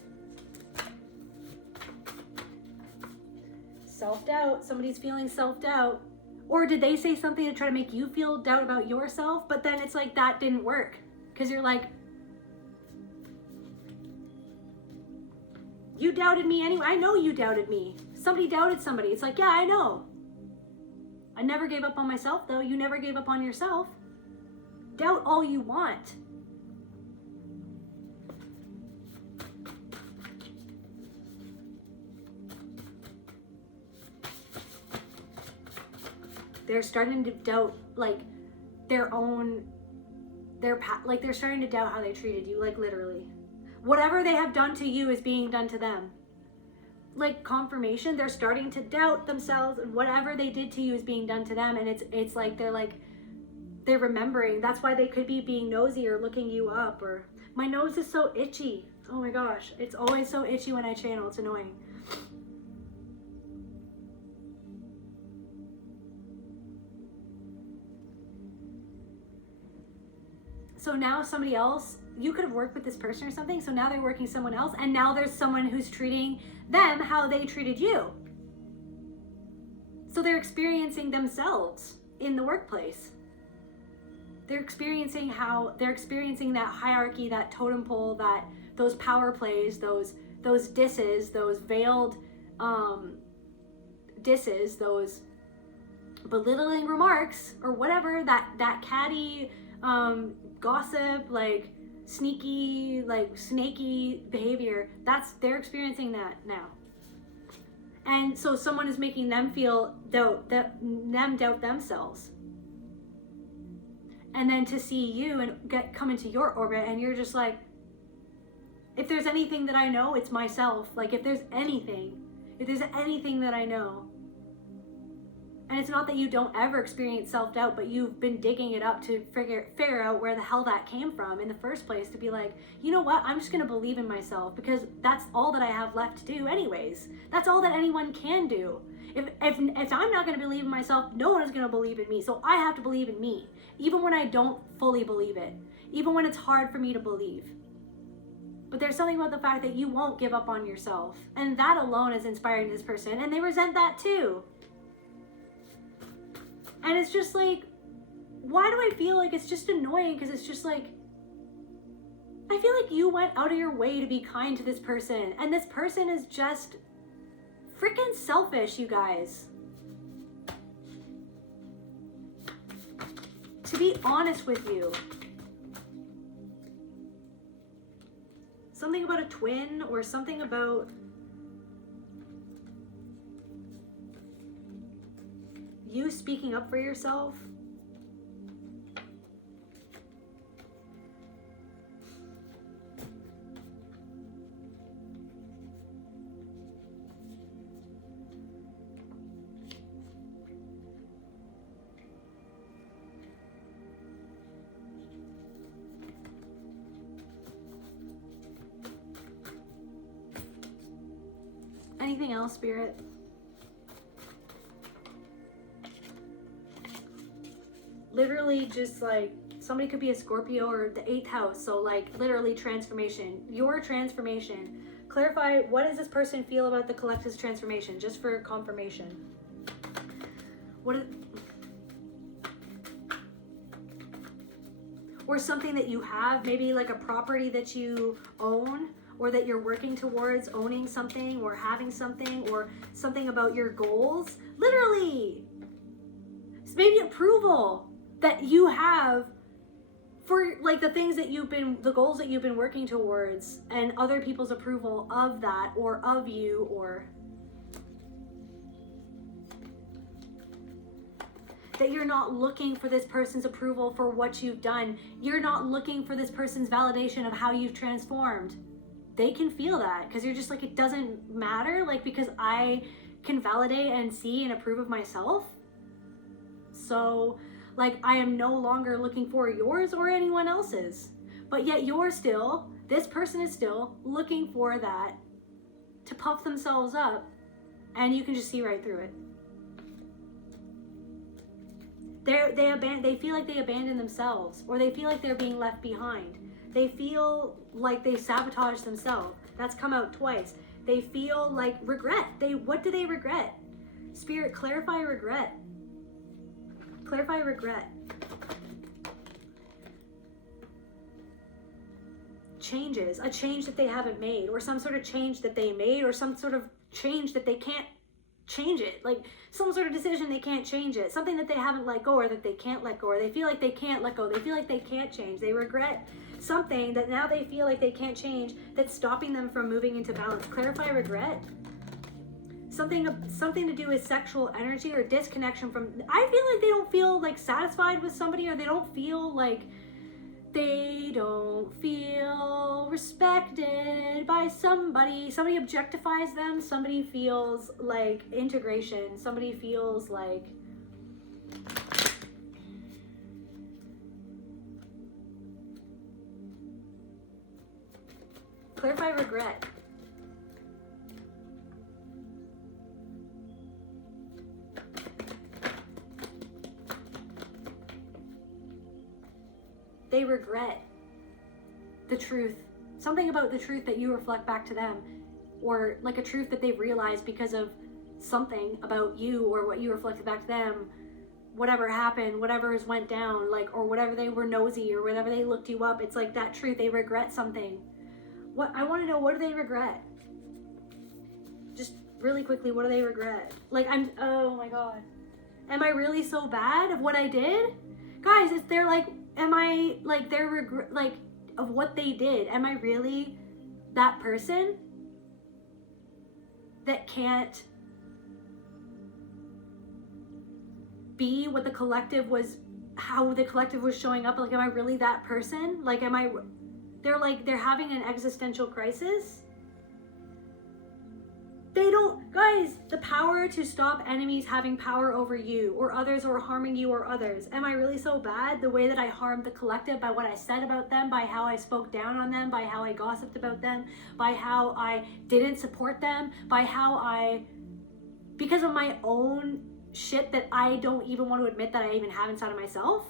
Self-doubt. Somebody's feeling self-doubt. Or did they say something to try to make you feel doubt about yourself? But then it's like that didn't work. Because you're like, you doubted me anyway. I know you doubted me. Somebody doubted somebody. It's like, yeah, I know. I never gave up on myself, though. You never gave up on yourself. Doubt all you want. They're starting to doubt, like, they're starting to doubt how they treated you, like, literally. Whatever they have done to you is being done to them. Like, confirmation, they're starting to doubt themselves, and whatever they did to you is being done to them, and it's like, they're remembering. That's why they could be being nosy or looking you up, or, my nose is so itchy. Oh my gosh, it's always so itchy when I channel, it's annoying. So now somebody else, you could have worked with this person or something, so now they're working someone else, and now there's someone who's treating them how they treated you. So they're experiencing themselves in the workplace. They're experiencing that hierarchy, that totem pole, those power plays, those disses, those veiled disses, those belittling remarks, or whatever, that catty, gossip, like sneaky, like snaky behavior, they're experiencing that now. And so someone is making them feel doubt themselves. And then to see you and come into your orbit, and you're just like, if there's anything that I know, it's myself. Like, if there's anything that I know. And it's not that you don't ever experience self-doubt, but you've been digging it up to figure out where the hell that came from in the first place, to be like, you know what, I'm just going to believe in myself, because that's all that I have left to do anyways. That's all that anyone can do. If I'm not going to believe in myself, no one is going to believe in me. So I have to believe in me, even when I don't fully believe it, even when it's hard for me to believe. But there's something about the fact that you won't give up on yourself. And that alone is inspiring to this person. And they resent that too. And it's just like, why do I feel like it's just annoying? Because it's just like, I feel like you went out of your way to be kind to this person. And this person is just freaking selfish, you guys. To be honest with you. Something about a twin, or something about you speaking up for yourself. Anything else, Spirit? Literally just like, somebody could be a Scorpio or the 8th house. So like literally transformation, your transformation. Clarify, what does this person feel about the collective's transformation? Just for confirmation. Or something that you have, maybe like a property that you own, or that you're working towards owning something, or having something, or something about your goals. Literally. It's maybe approval that you have for like the things that the goals that you've been working towards, and other people's approval of that, or of you, or that you're not looking for this person's approval for what you've done. You're not looking for this person's validation of how you've transformed. They can feel that, because you're just like, it doesn't matter, like, because I can validate and see and approve of myself. So like, I am no longer looking for yours or anyone else's. But yet this person is still looking for that to puff themselves up, and you can just see right through it. They feel like they abandon themselves, or they feel like they're being left behind. They feel like they sabotage themselves. That's come out twice. They feel like regret. What do they regret? Spirit, clarify regret. Clarify regret. Changes, a change that they haven't made, or some sort of change that they made, or some sort of change that they can't change it, like some sort of decision they can't change it, something that they haven't let go, or that they can't let go, or they feel like they can't let go, they feel like they can't change, they regret something that now they feel like they can't change, that's stopping them from moving into balance. Clarify regret. Something to do with sexual energy or disconnection from, I feel like they don't feel like satisfied with somebody, or they don't feel respected by somebody. Somebody objectifies them. Somebody feels like integration. Somebody feels like clarify regret. They regret the truth, something about the truth that you reflect back to them, or like a truth that they've realized because of something about you or what you reflected back to them, whatever happened, whatever has went down, like, or whatever they were nosy, or whatever they looked you up. It's like that truth, they regret something. What I want to know, what do they regret? Just really quickly, what do they regret? Like, oh my God, am I really so bad of what I did? Guys, they're like, am I like their regret, like of what they did? Am I really that person that can't be what the collective was, how the collective was showing up? Like, am I really that person? Like, they're having an existential crisis. They don't, guys, the power to stop enemies having power over you or others, or harming you or others. Am I really so bad the way that I harmed the collective by what I said about them, by how I spoke down on them, by how I gossiped about them, by how I didn't support them, by how because of my own shit that I don't even want to admit that I even have inside of myself?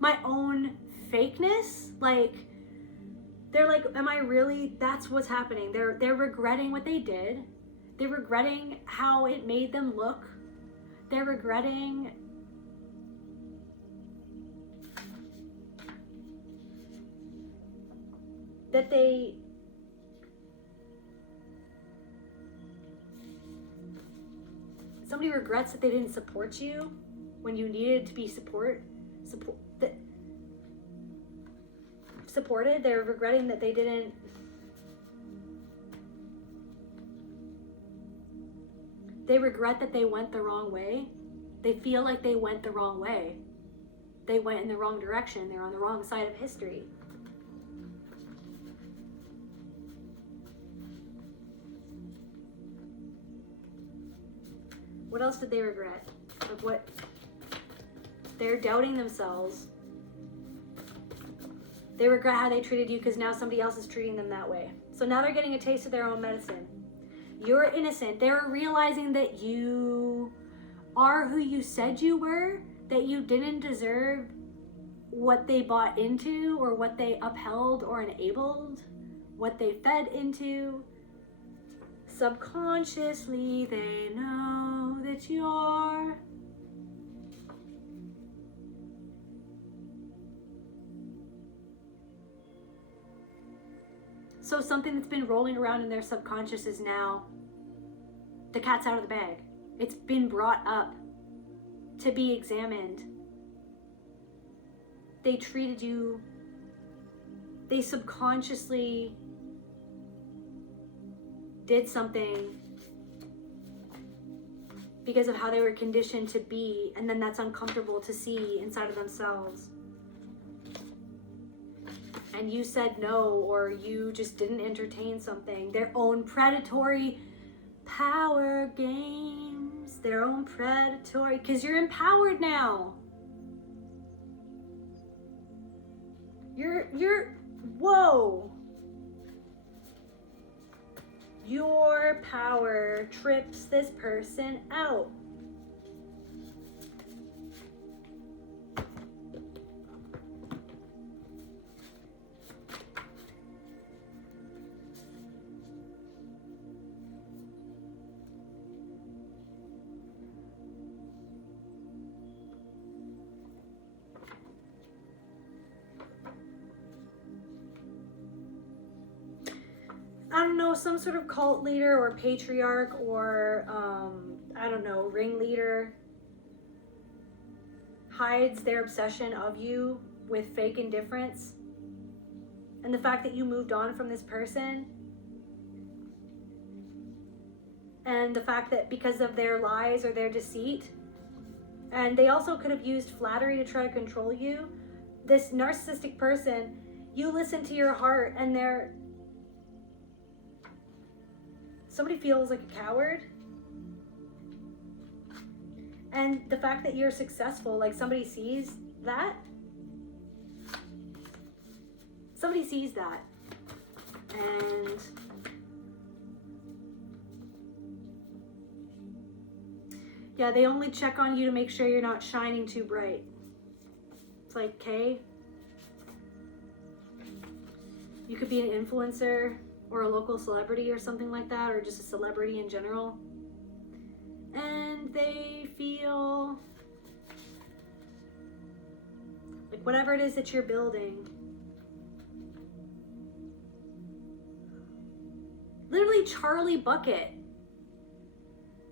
My own fakeness? Like, they're like, am I really, that's what's happening. They're regretting what they did. They're regretting how it made them look. They're regretting that somebody regrets that they didn't support you when you needed to be supported. They're regretting that they didn't. They regret that they went the wrong way. They feel like they went the wrong way. They went in the wrong direction. They're on the wrong side of history. What else did they regret? Like, what? They're doubting themselves. They regret how they treated you because now somebody else is treating them that way. So now they're getting a taste of their own medicine. You're innocent. They're realizing that you are who you said you were, that you didn't deserve what they bought into, or what they upheld or enabled, what they fed into. Subconsciously, they know that you're so something that's been rolling around in their subconscious is now, the cat's out of the bag. It's been brought up to be examined. They treated you, they subconsciously did something because of how they were conditioned to be, and then that's uncomfortable to see inside of themselves. And you said no, or you just didn't entertain something. Their own predatory power games, their own predatory, because you're empowered now. Whoa. Your power trips this person out. I don't know, some sort of cult leader or patriarch or, I don't know, ringleader hides their obsession of you with fake indifference. And the fact that you moved on from this person. And the fact that because of their lies or their deceit. And they also could have used flattery to try to control you. This narcissistic person, you listen to your heart and somebody feels like a coward. And the fact that you're successful, like somebody sees that. Somebody sees that. And yeah, they only check on you to make sure you're not shining too bright. It's like, okay, you could be an influencer or a local celebrity or something like that, or just a celebrity in general. And they feel like whatever it is that you're building, literally Charlie Bucket.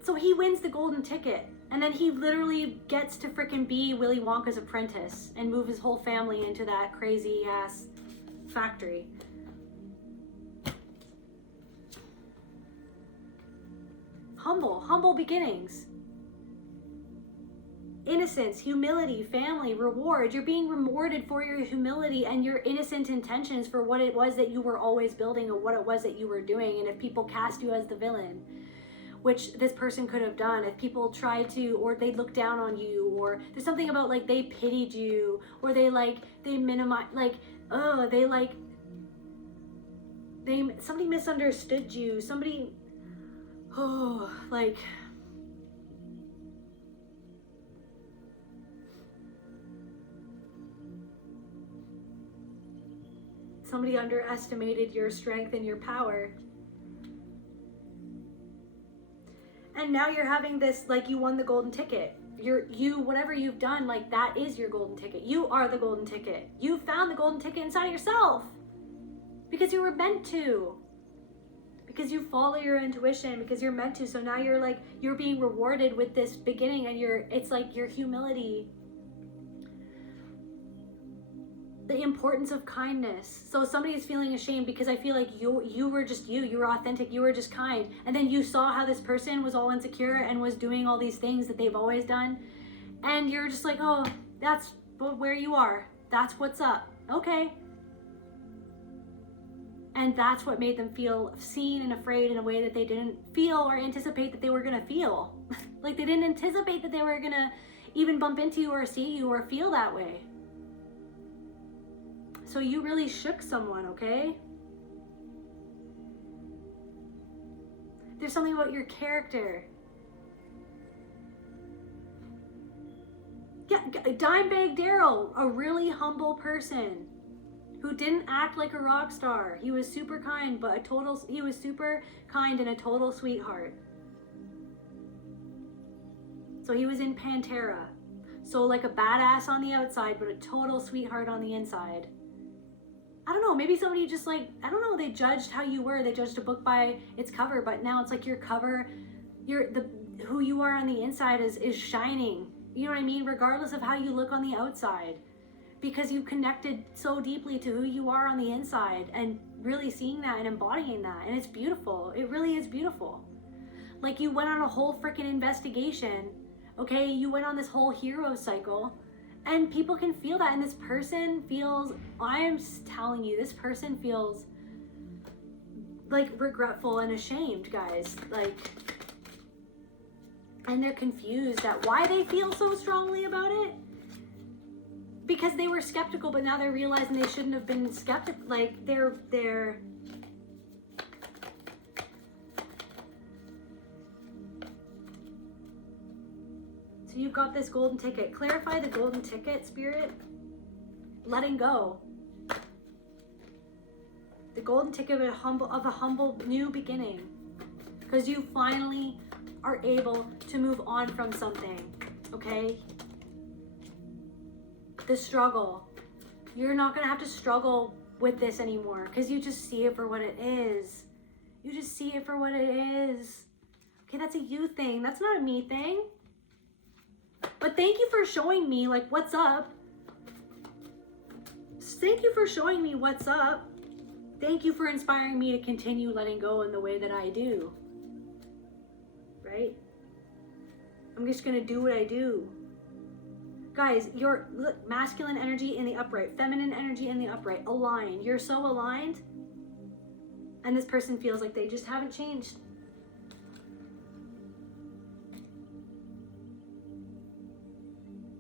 So he wins the golden ticket, and then he literally gets to frickin' be Willy Wonka's apprentice and move his whole family into that crazy ass factory. Humble beginnings. Innocence, humility, family, reward. You're being rewarded for your humility and your innocent intentions for what it was that you were always building or what it was that you were doing. And if people cast you as the villain, which this person could have done, if people tried to, or they looked down on you, or there's something about like they pitied you, or they minimize, somebody misunderstood you, somebody, somebody underestimated your strength and your power. And now you're having this, like, you won the golden ticket. Whatever you've done, like, that is your golden ticket. You are the golden ticket. You found the golden ticket inside of yourself. Because you were meant to. Because you follow your intuition, because you're meant to. So now you're being rewarded with this beginning, and it's like your humility. The importance of kindness. So somebody is feeling ashamed because I feel like you were just you were authentic, you were just kind. And then you saw how this person was all insecure and was doing all these things that they've always done. And you're just like, oh, that's where you are. That's what's up. Okay. And that's what made them feel seen and afraid in a way that they didn't feel or anticipate that they were going to feel. Like they didn't anticipate that they were going to even bump into you or see you or feel that way. So you really shook someone, okay? There's something about your character. Yeah, Dimebag Daryl, a really humble person who didn't act like a rock star. He was super kind, but he was super kind and a total sweetheart. So he was in Pantera. So like a badass on the outside, but a total sweetheart on the inside. I don't know, maybe somebody just they judged how you were. They judged a book by its cover, but now it's like your cover, who you are on the inside is shining. You know what I mean? Regardless of how you look on the outside. Because you connected so deeply to who you are on the inside and really seeing that and embodying that. And it's beautiful. It really is beautiful. Like you went on a whole freaking investigation. Okay, you went on this whole hero cycle. And people can feel that, and this person feels, I'm telling you, this person feels like regretful and ashamed, guys. Like, and they're confused at why they feel so strongly about it. because they were skeptical, but now they're realizing they shouldn't have been skeptical. Like they're so you've got this golden ticket. Clarify the golden ticket, Spirit. Letting go. The golden ticket of a humble new beginning. Because you finally are able to move on from something. Okay? The struggle. You're not going to have to struggle with this anymore. Because you just see it for what it is. You just see it for what it is. Okay, that's a you thing. That's not a me thing. But thank you for showing me, like, what's up. Thank you for showing me what's up. Thank you for inspiring me to continue letting go in the way that I do. Right? I'm just going to do what I do. Guys, your masculine energy in the upright, feminine energy in the upright, align. You're so aligned. And this person feels like they just haven't changed.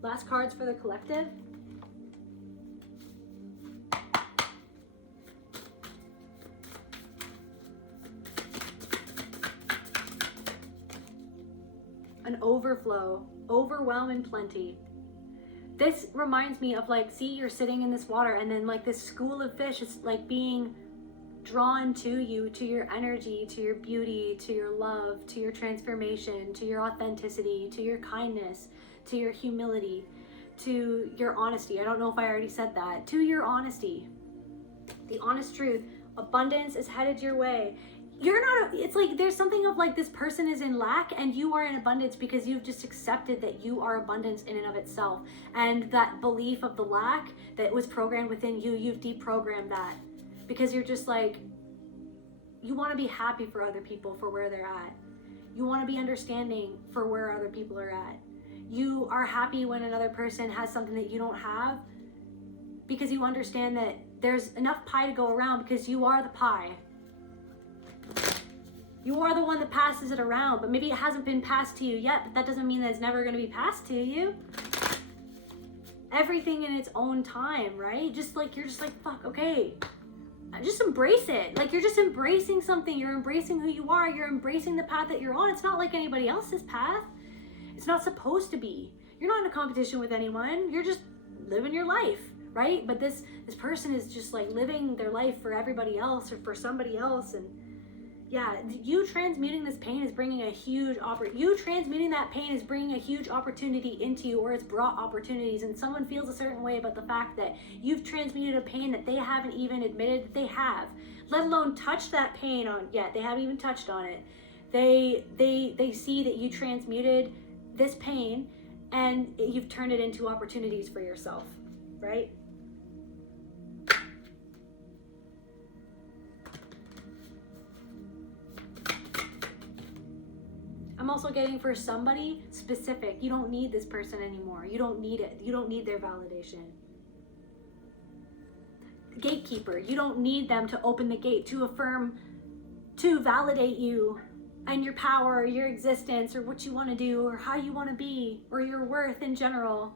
Last cards for the collective. An overflow, overwhelm and plenty. This reminds me of like, see, you're sitting in this water and then like this school of fish is like being drawn to you, to your energy, to your beauty, to your love, to your transformation, to your authenticity, to your kindness, to your humility, to your honesty. I don't know if I already said that. To your honesty. The honest truth. Abundance is headed your way. You're not, it's like there's something of like this person is in lack and you are in abundance because you've just accepted that you are abundance in and of itself. And that belief of the lack that was programmed within you, you've deprogrammed that. Because you're just like, you want to be happy for other people for where they're at. You want to be understanding for where other people are at. You are happy when another person has something that you don't have because you understand that there's enough pie to go around because you are the pie. You are the one that passes it around, but maybe it hasn't been passed to you yet, but that doesn't mean that it's never going to be passed to you. Everything in its own time, right? Just like, you're just like, fuck, okay. Just embrace it. Like you're just embracing something. You're embracing who you are. You're embracing the path that you're on. It's not like anybody else's path. It's not supposed to be. You're not in a competition with anyone. You're just living your life, right? But this person is just like living their life for everybody else or for somebody else. And yeah, you transmuting this pain is bringing a huge you transmuting that pain is bringing a huge opportunity into you, or it's brought opportunities, and someone feels a certain way about the fact that you've transmuted a pain that they haven't even admitted that they have, let alone touched that pain on yet. They haven't even touched on it. They see that you transmuted this pain and you've turned it into opportunities for yourself, right? I'm also getting for somebody specific. You don't need this person anymore. You don't need it. You don't need their validation. Gatekeeper. You don't need them to open the gate, to affirm, to validate you and your power, or your existence, or what you want to do, or how you want to be, or your worth in general.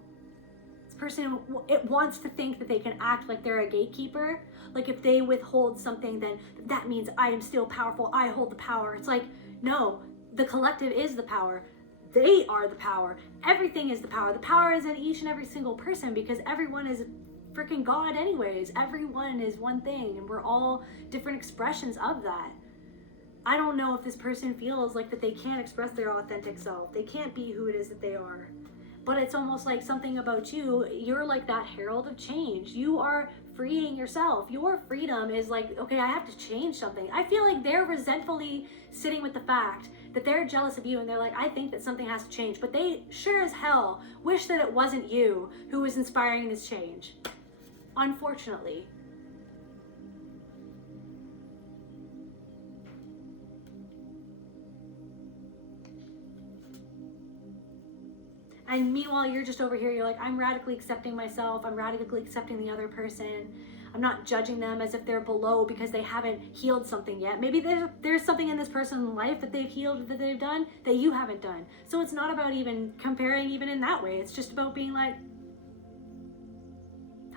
This person, it wants to think that they can act like they're a gatekeeper. Like if they withhold something, then that means I am still powerful. I hold the power. It's like, no. The collective is the power. They are the power. Everything is the power. The power is in each and every single person because everyone is freaking God anyways. Everyone is one thing and we're all different expressions of that. I don't know if this person feels like that they can't express their authentic self. They can't be who it is that they are. But it's almost like something about you. You're like that herald of change. You are freeing yourself. Your freedom is like, okay, I have to change something. I feel like they're resentfully sitting with the fact that they're jealous of you and they're like, I think that something has to change. But they sure as hell wish that it wasn't you who was inspiring this change. Unfortunately. And meanwhile, you're just over here, you're like, I'm radically accepting myself. I'm radically accepting the other person. I'm not judging them as if they're below because they haven't healed something yet. Maybe there's something in this person's life that they've healed, that they've done, that you haven't done. So it's not about even comparing even in that way. It's just about being like,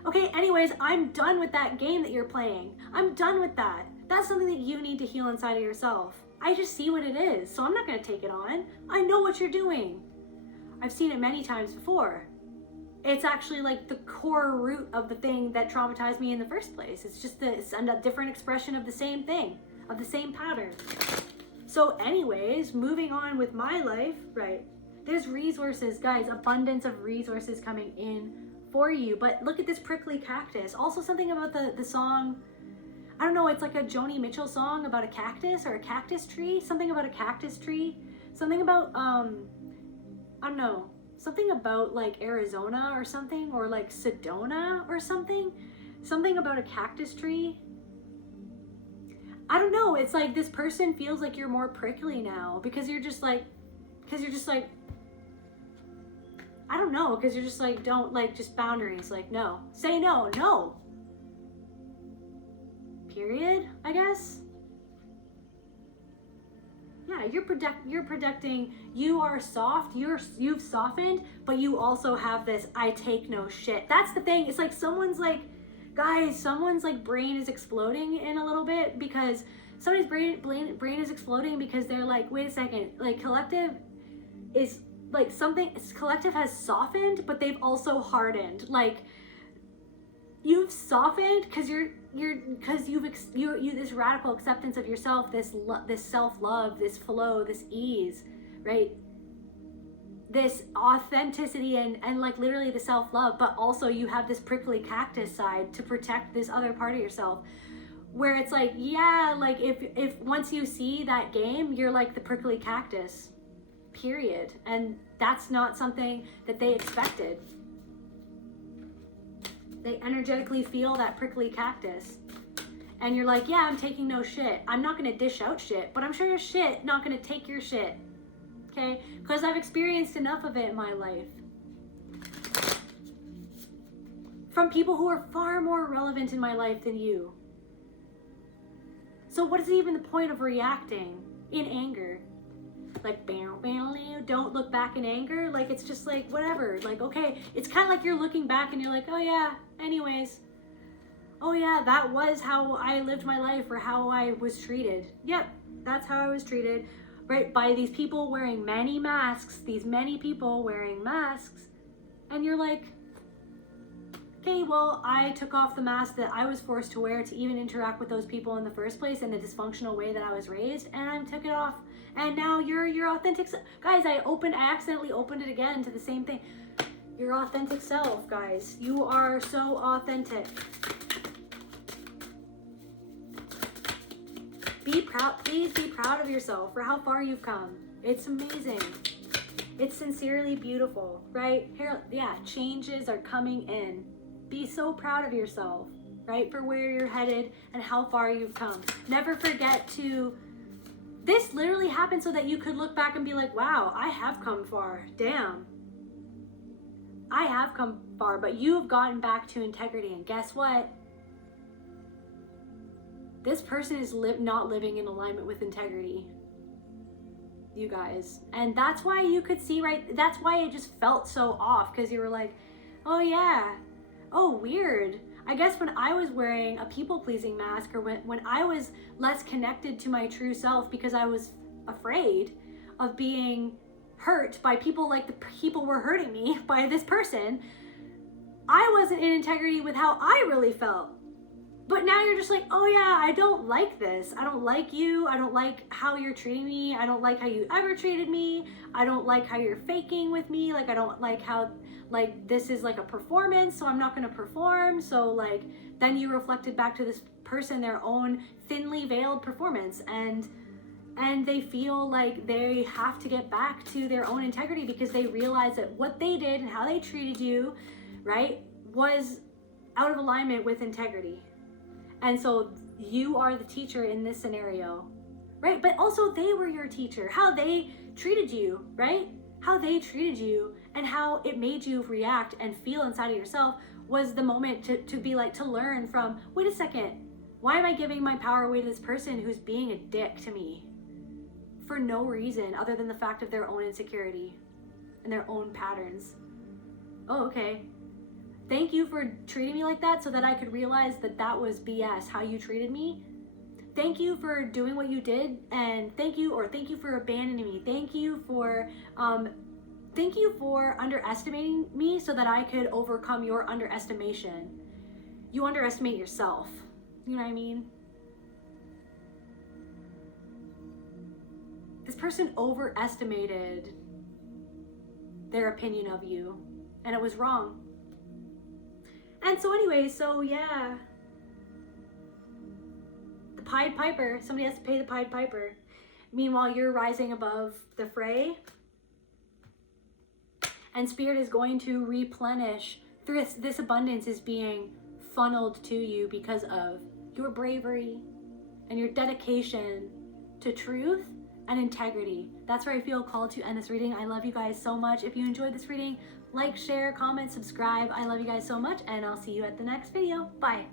Okay, anyways, I'm done with that game that you're playing. I'm done with that. That's something that you need to heal inside of yourself. I just see what it is, so I'm not gonna take it on. I know what you're doing. I've seen it many times before. It's actually like the core root of the thing that traumatized me in the first place. It's just it's a different expression of the same thing, of the same pattern. So anyways, moving on with my life, right? There's resources, guys, abundance of resources coming in for you. But look at this prickly cactus. Also something about the song, I don't know, it's like a Joni Mitchell song about a cactus or a cactus tree. Something about a cactus tree. Something about, I don't know, something about like Arizona or something, or like Sedona or something. Something about a cactus tree. I don't know, it's like this person feels like you're more prickly now because you're just like, I don't know, because you're just like, don't, like, just boundaries, like, no. Say no, no. Period, I guess. Yeah, you're projecting, you are soft, you've softened, but you also have this, I take no shit. That's the thing, it's like someone's like, guys, someone's like brain is exploding in a little bit because somebody's brain is exploding because they're like, wait a second, like collective is like something, collective has softened, but they've also hardened. Like you've softened because you this radical acceptance of yourself, this self-love, this flow, this ease, right? This authenticity and like literally the self-love, but also you have this prickly cactus side to protect this other part of yourself where it's like, yeah, like if once you see that game, you're like the prickly cactus, period. And that's not something that they expected. They energetically feel that prickly cactus and you're like, yeah, I'm taking no shit. I'm not gonna dish out shit, but I'm sure your shit not gonna take your shit. Okay, because I've experienced enough of it in my life from people who are far more relevant in my life than you. So what is even the point of reacting in anger? Like, don't look back in anger. Like, it's just like, whatever. Like, okay, it's kind of like you're looking back and you're like, oh yeah, anyways. Oh yeah, that was how I lived my life or how I was treated. Yep, that's how I was treated. Right, by these people wearing many masks, these many people wearing masks, and you're like, okay, well, I took off the mask that I was forced to wear to even interact with those people in the first place in the dysfunctional way that I was raised, and I took it off, and now you're your authentic guys. I accidentally opened it again to the same thing. Your authentic self, guys. You are so authentic. Be proud, please be proud of yourself for how far you've come. It's amazing. It's sincerely beautiful, right? Here, yeah, changes are coming in. Be so proud of yourself, right? For where you're headed and how far you've come. Never forget to, this literally happened so that you could look back and be like, wow, I have come far. Damn. I have come far, but you've gotten back to integrity. And guess what? This person is not living in alignment with integrity, you guys. And that's why you could see, right? That's why it just felt so off, because you were like, oh yeah, oh weird. I guess when I was wearing a people-pleasing mask, or when I was less connected to my true self because I was afraid of being hurt by people like the people were hurting me by this person, I wasn't in integrity with how I really felt. But now you're just like, oh yeah, I don't like this. I don't like you. I don't like how you're treating me. I don't like how you ever treated me. I don't like how you're faking with me. Like, I don't like how, like, this is like a performance, so I'm not gonna perform. So like, then you reflected back to this person their own thinly veiled performance, and they feel like they have to get back to their own integrity because they realize that what they did and how they treated you, right, was out of alignment with integrity. And so you are the teacher in this scenario, right? But also they were your teacher. How they treated you, right? How they treated you and how it made you react and feel inside of yourself was the moment to be like, to learn from, wait a second, why am I giving my power away to this person who's being a dick to me for no reason other than the fact of their own insecurity and their own patterns? Oh, okay. Thank you for treating me like that so that I could realize that that was BS, how you treated me. Thank you for doing what you did, and thank you for abandoning me. Thank you for underestimating me so that I could overcome your underestimation. You underestimate yourself. You know what I mean? This person overestimated their opinion of you, and it was wrong. And so anyway, so yeah. The Pied Piper, somebody has to pay the Pied Piper. Meanwhile, you're rising above the fray. And Spirit is going to replenish. This abundance is being funneled to you because of your bravery and your dedication to truth and integrity. That's where I feel called to end this reading. I love you guys so much. If you enjoyed this reading, like, share, comment, subscribe. I love you guys so much, and I'll see you at the next video. Bye.